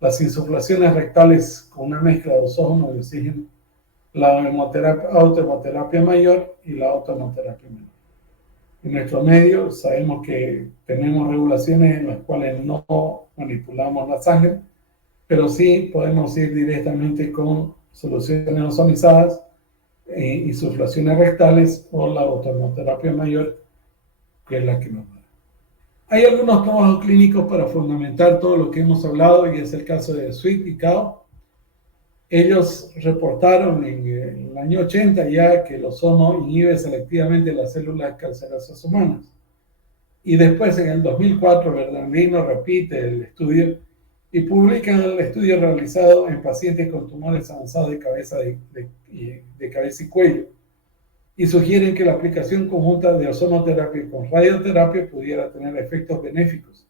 las insuflaciones rectales con una mezcla de ozono y oxígeno, la autohemoterapia mayor y la autohemoterapia menor. En nuestro medio sabemos que tenemos regulaciones en las cuales no manipulamos la sangre, pero sí podemos ir directamente con soluciones ozonizadas, insuflaciones rectales o la autohemoterapia mayor, que es la que nos da. Hay algunos trabajos clínicos para fundamentar todo lo que hemos hablado, y es el caso de Sweet y Cao. Ellos reportaron en el año 80 ya que el ozono inhibe selectivamente las células cancerosas humanas. Y después, en el 2004, Bernardino repite el estudio y publican el estudio realizado en pacientes con tumores avanzados de cabeza y cuello, y sugieren que la aplicación conjunta de ozonoterapia con radioterapia pudiera tener efectos benéficos,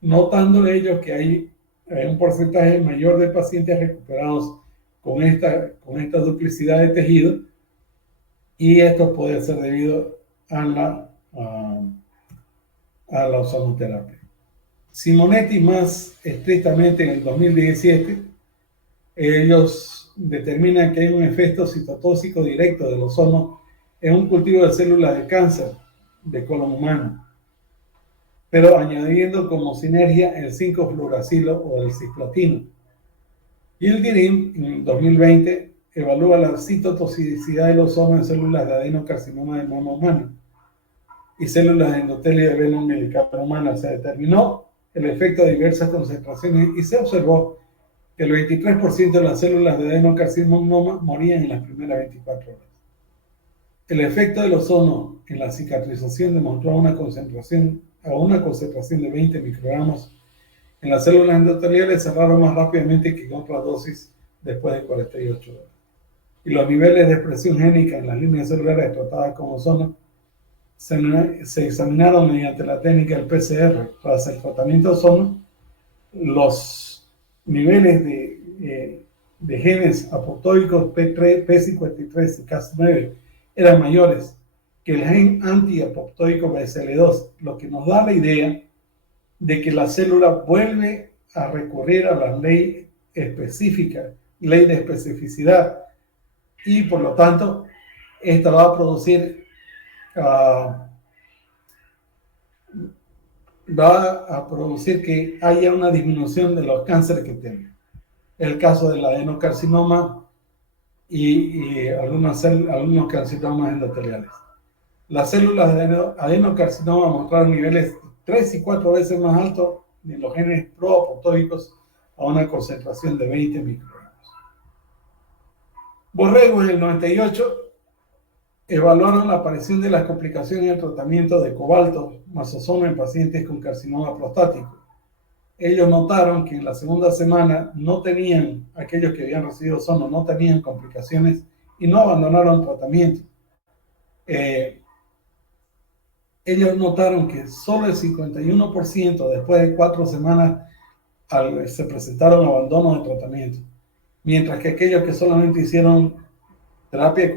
notando ellos que hay un porcentaje mayor de pacientes recuperados con esta duplicidad de tejido, y esto puede ser debido a la ozonoterapia. Simonetti, más estrictamente en el 2017, ellos determinan que hay un efecto citotóxico directo del ozono en un cultivo de células de cáncer de colon humano, pero añadiendo como sinergia el 5-fluoracilo o el cisplatino. Yildirim, en 2020, evalúa la citotoxicidad del ozono en células de adenocarcinoma de mama humana y células de endotelio de vena umbilical humana. Se determinó el efecto de diversas concentraciones y se observó que el 23% de las células de adenocarcinoma morían en las primeras 24 horas. El efecto del ozono en la cicatrización demostró una concentración de 20 microgramos en las células endoteliales cerraron más rápidamente que con otras dosis después de 48 horas. Y los niveles de expresión génica en las líneas celulares tratadas con ozono se examinaron mediante la técnica del PCR. Tras el tratamiento de ozono, los niveles de genes apoptóicos P53 y Cas9 eran mayores que el gen antiapoptóico BCL2, lo que nos da la idea de que la célula vuelve a recurrir a la ley específica, ley de especificidad, y por lo tanto esta va a producir que haya una disminución de los cánceres que tiene. El caso del adenocarcinoma y algunos carcinomas endoteliales. Las células de adenocarcinoma mostraron niveles 3 y 4 veces más altos de los genes proapoptóicos a una concentración de 20 microgramos. Borrego en el 98 evaluaron la aparición de las complicaciones del tratamiento de cobalto más ozono en pacientes con carcinoma prostático. Ellos notaron que en la segunda semana aquellos que habían recibido ozono no tenían complicaciones y no abandonaron tratamiento. Ellos notaron que solo el 51% después de 4 semanas se presentaron abandonos de tratamiento, mientras que aquellos que solamente hicieron terapia de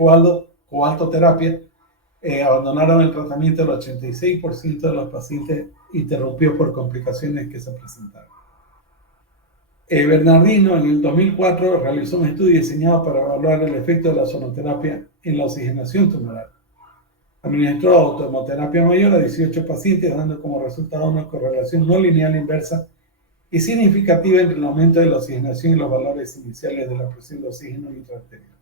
cobaltoterapia abandonaron el tratamiento. El 86% de los pacientes interrumpió por complicaciones que se presentaron. Bernardino en el 2004 realizó un estudio diseñado para evaluar el efecto de la ozonoterapia en la oxigenación tumoral. Administró autohemoterapia mayor a 18 pacientes, dando como resultado una correlación no lineal inversa y significativa entre el aumento de la oxigenación y los valores iniciales de la presión de oxígeno intraarterial.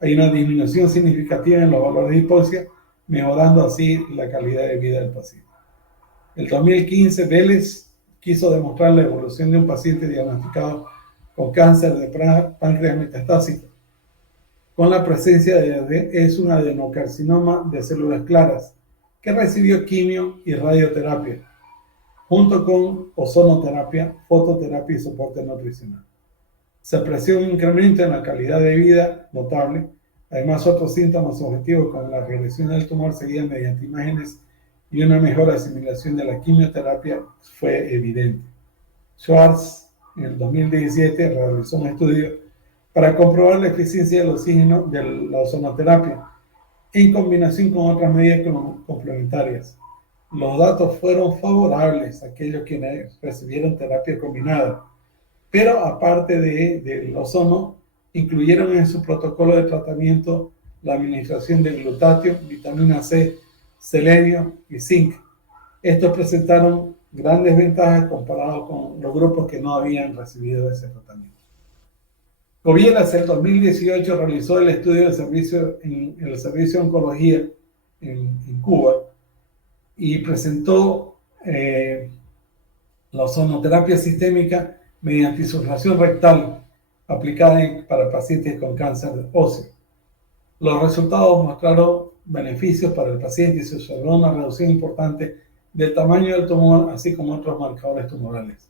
Hay una disminución significativa en los valores de hipoxia, mejorando así la calidad de vida del paciente. En el 2015, Vélez quiso demostrar la evolución de un paciente diagnosticado con cáncer de páncreas metastásico con la presencia es un adenocarcinoma de células claras que recibió quimio y radioterapia, junto con ozonoterapia, fototerapia y soporte nutricional. Se apreció un incremento en la calidad de vida notable. Además, otros síntomas objetivos como la regresión del tumor seguida mediante imágenes y una mejor asimilación de la quimioterapia fue evidente. Schwartz, en el 2017, realizó un estudio para comprobar la eficiencia del oxígeno de la ozonoterapia en combinación con otras medidas complementarias. Los datos fueron favorables a aquellos quienes recibieron terapia combinada, pero aparte del ozono, incluyeron en su protocolo de tratamiento la administración de glutatión, vitamina C, selenio y zinc. Estos presentaron grandes ventajas comparados con los grupos que no habían recibido ese tratamiento. Covielas en 2018 realizó el estudio de servicio en el Servicio de Oncología en Cuba y presentó la ozonoterapia sistémica mediante insuflación rectal aplicada para pacientes con cáncer óseo. Los resultados mostraron beneficios para el paciente y se observó una reducción importante del tamaño del tumor, así como otros marcadores tumorales.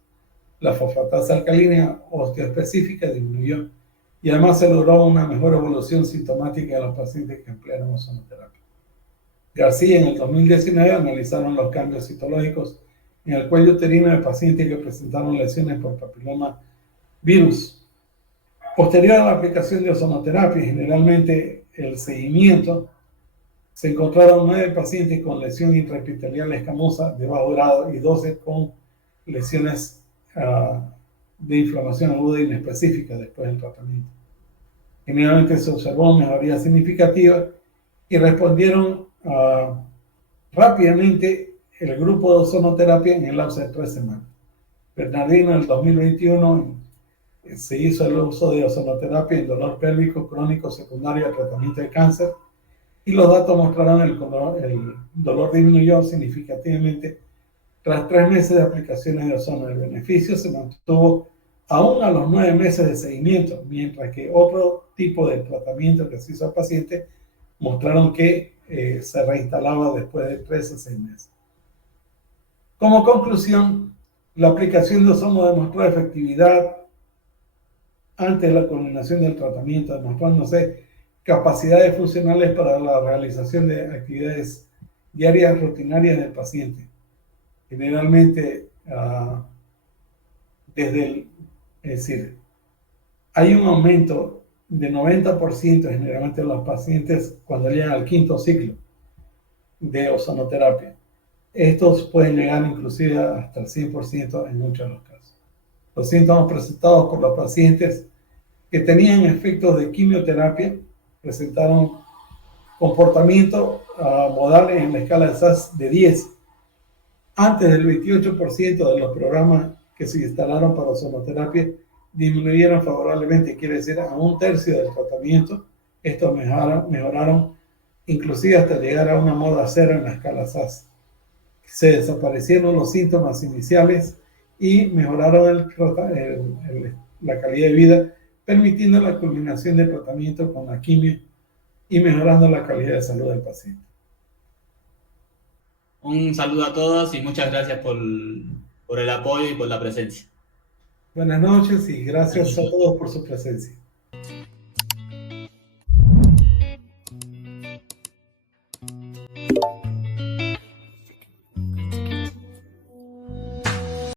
La fosfatasa alcalina osteoespecífica disminuyó y además se logró una mejor evolución sintomática de los pacientes que emplearon ozonoterapia. García en el 2019 analizaron los cambios citológicos en el cuello uterino de pacientes que presentaron lesiones por papiloma virus. Posterior a la aplicación de ozonoterapia, generalmente el seguimiento, se encontraron 9 pacientes con lesión intraepitelial escamosa de bajo grado y 12 con lesiones de inflamación aguda inespecífica después del tratamiento. Generalmente se observó mejoría significativa y respondieron rápidamente el grupo de ozonoterapia en el lapso de 3 semanas. Bernardino en el 2021 se hizo el uso de ozonoterapia en dolor pélvico crónico secundario al tratamiento de cáncer y los datos mostraron el dolor disminuyó significativamente tras 3 meses de aplicaciones de ozono. El beneficio se mantuvo aún a los 9 meses de seguimiento, mientras que otro tipo de tratamiento que se hizo al paciente mostraron que se reinstalaba después de 3 a 6 meses. Como conclusión, la aplicación de ozono demostró efectividad antes de la culminación del tratamiento, demostrándose capacidades funcionales para la realización de actividades diarias rutinarias del paciente. Generalmente, es decir, hay un aumento de 90% generalmente en los pacientes cuando llegan al 5º ciclo de ozonoterapia. Estos pueden llegar inclusive hasta el 100% en muchos de los casos. Los síntomas presentados por los pacientes que tenían efectos de quimioterapia presentaron comportamientos modales en la escala de SAS de 10. Antes del 28% de los programas que se instalaron para ozonoterapia disminuyeron favorablemente, quiere decir a 1/3 del tratamiento. Estos mejoraron inclusive hasta llegar a una moda 0 en la escala SAS. Se desaparecieron los síntomas iniciales y mejoraron la calidad de vida, permitiendo la culminación del tratamiento con la quimio y mejorando la calidad de salud del paciente. Un saludo a todos y muchas gracias por el apoyo y por la presencia. Buenas noches y gracias a todos por su presencia.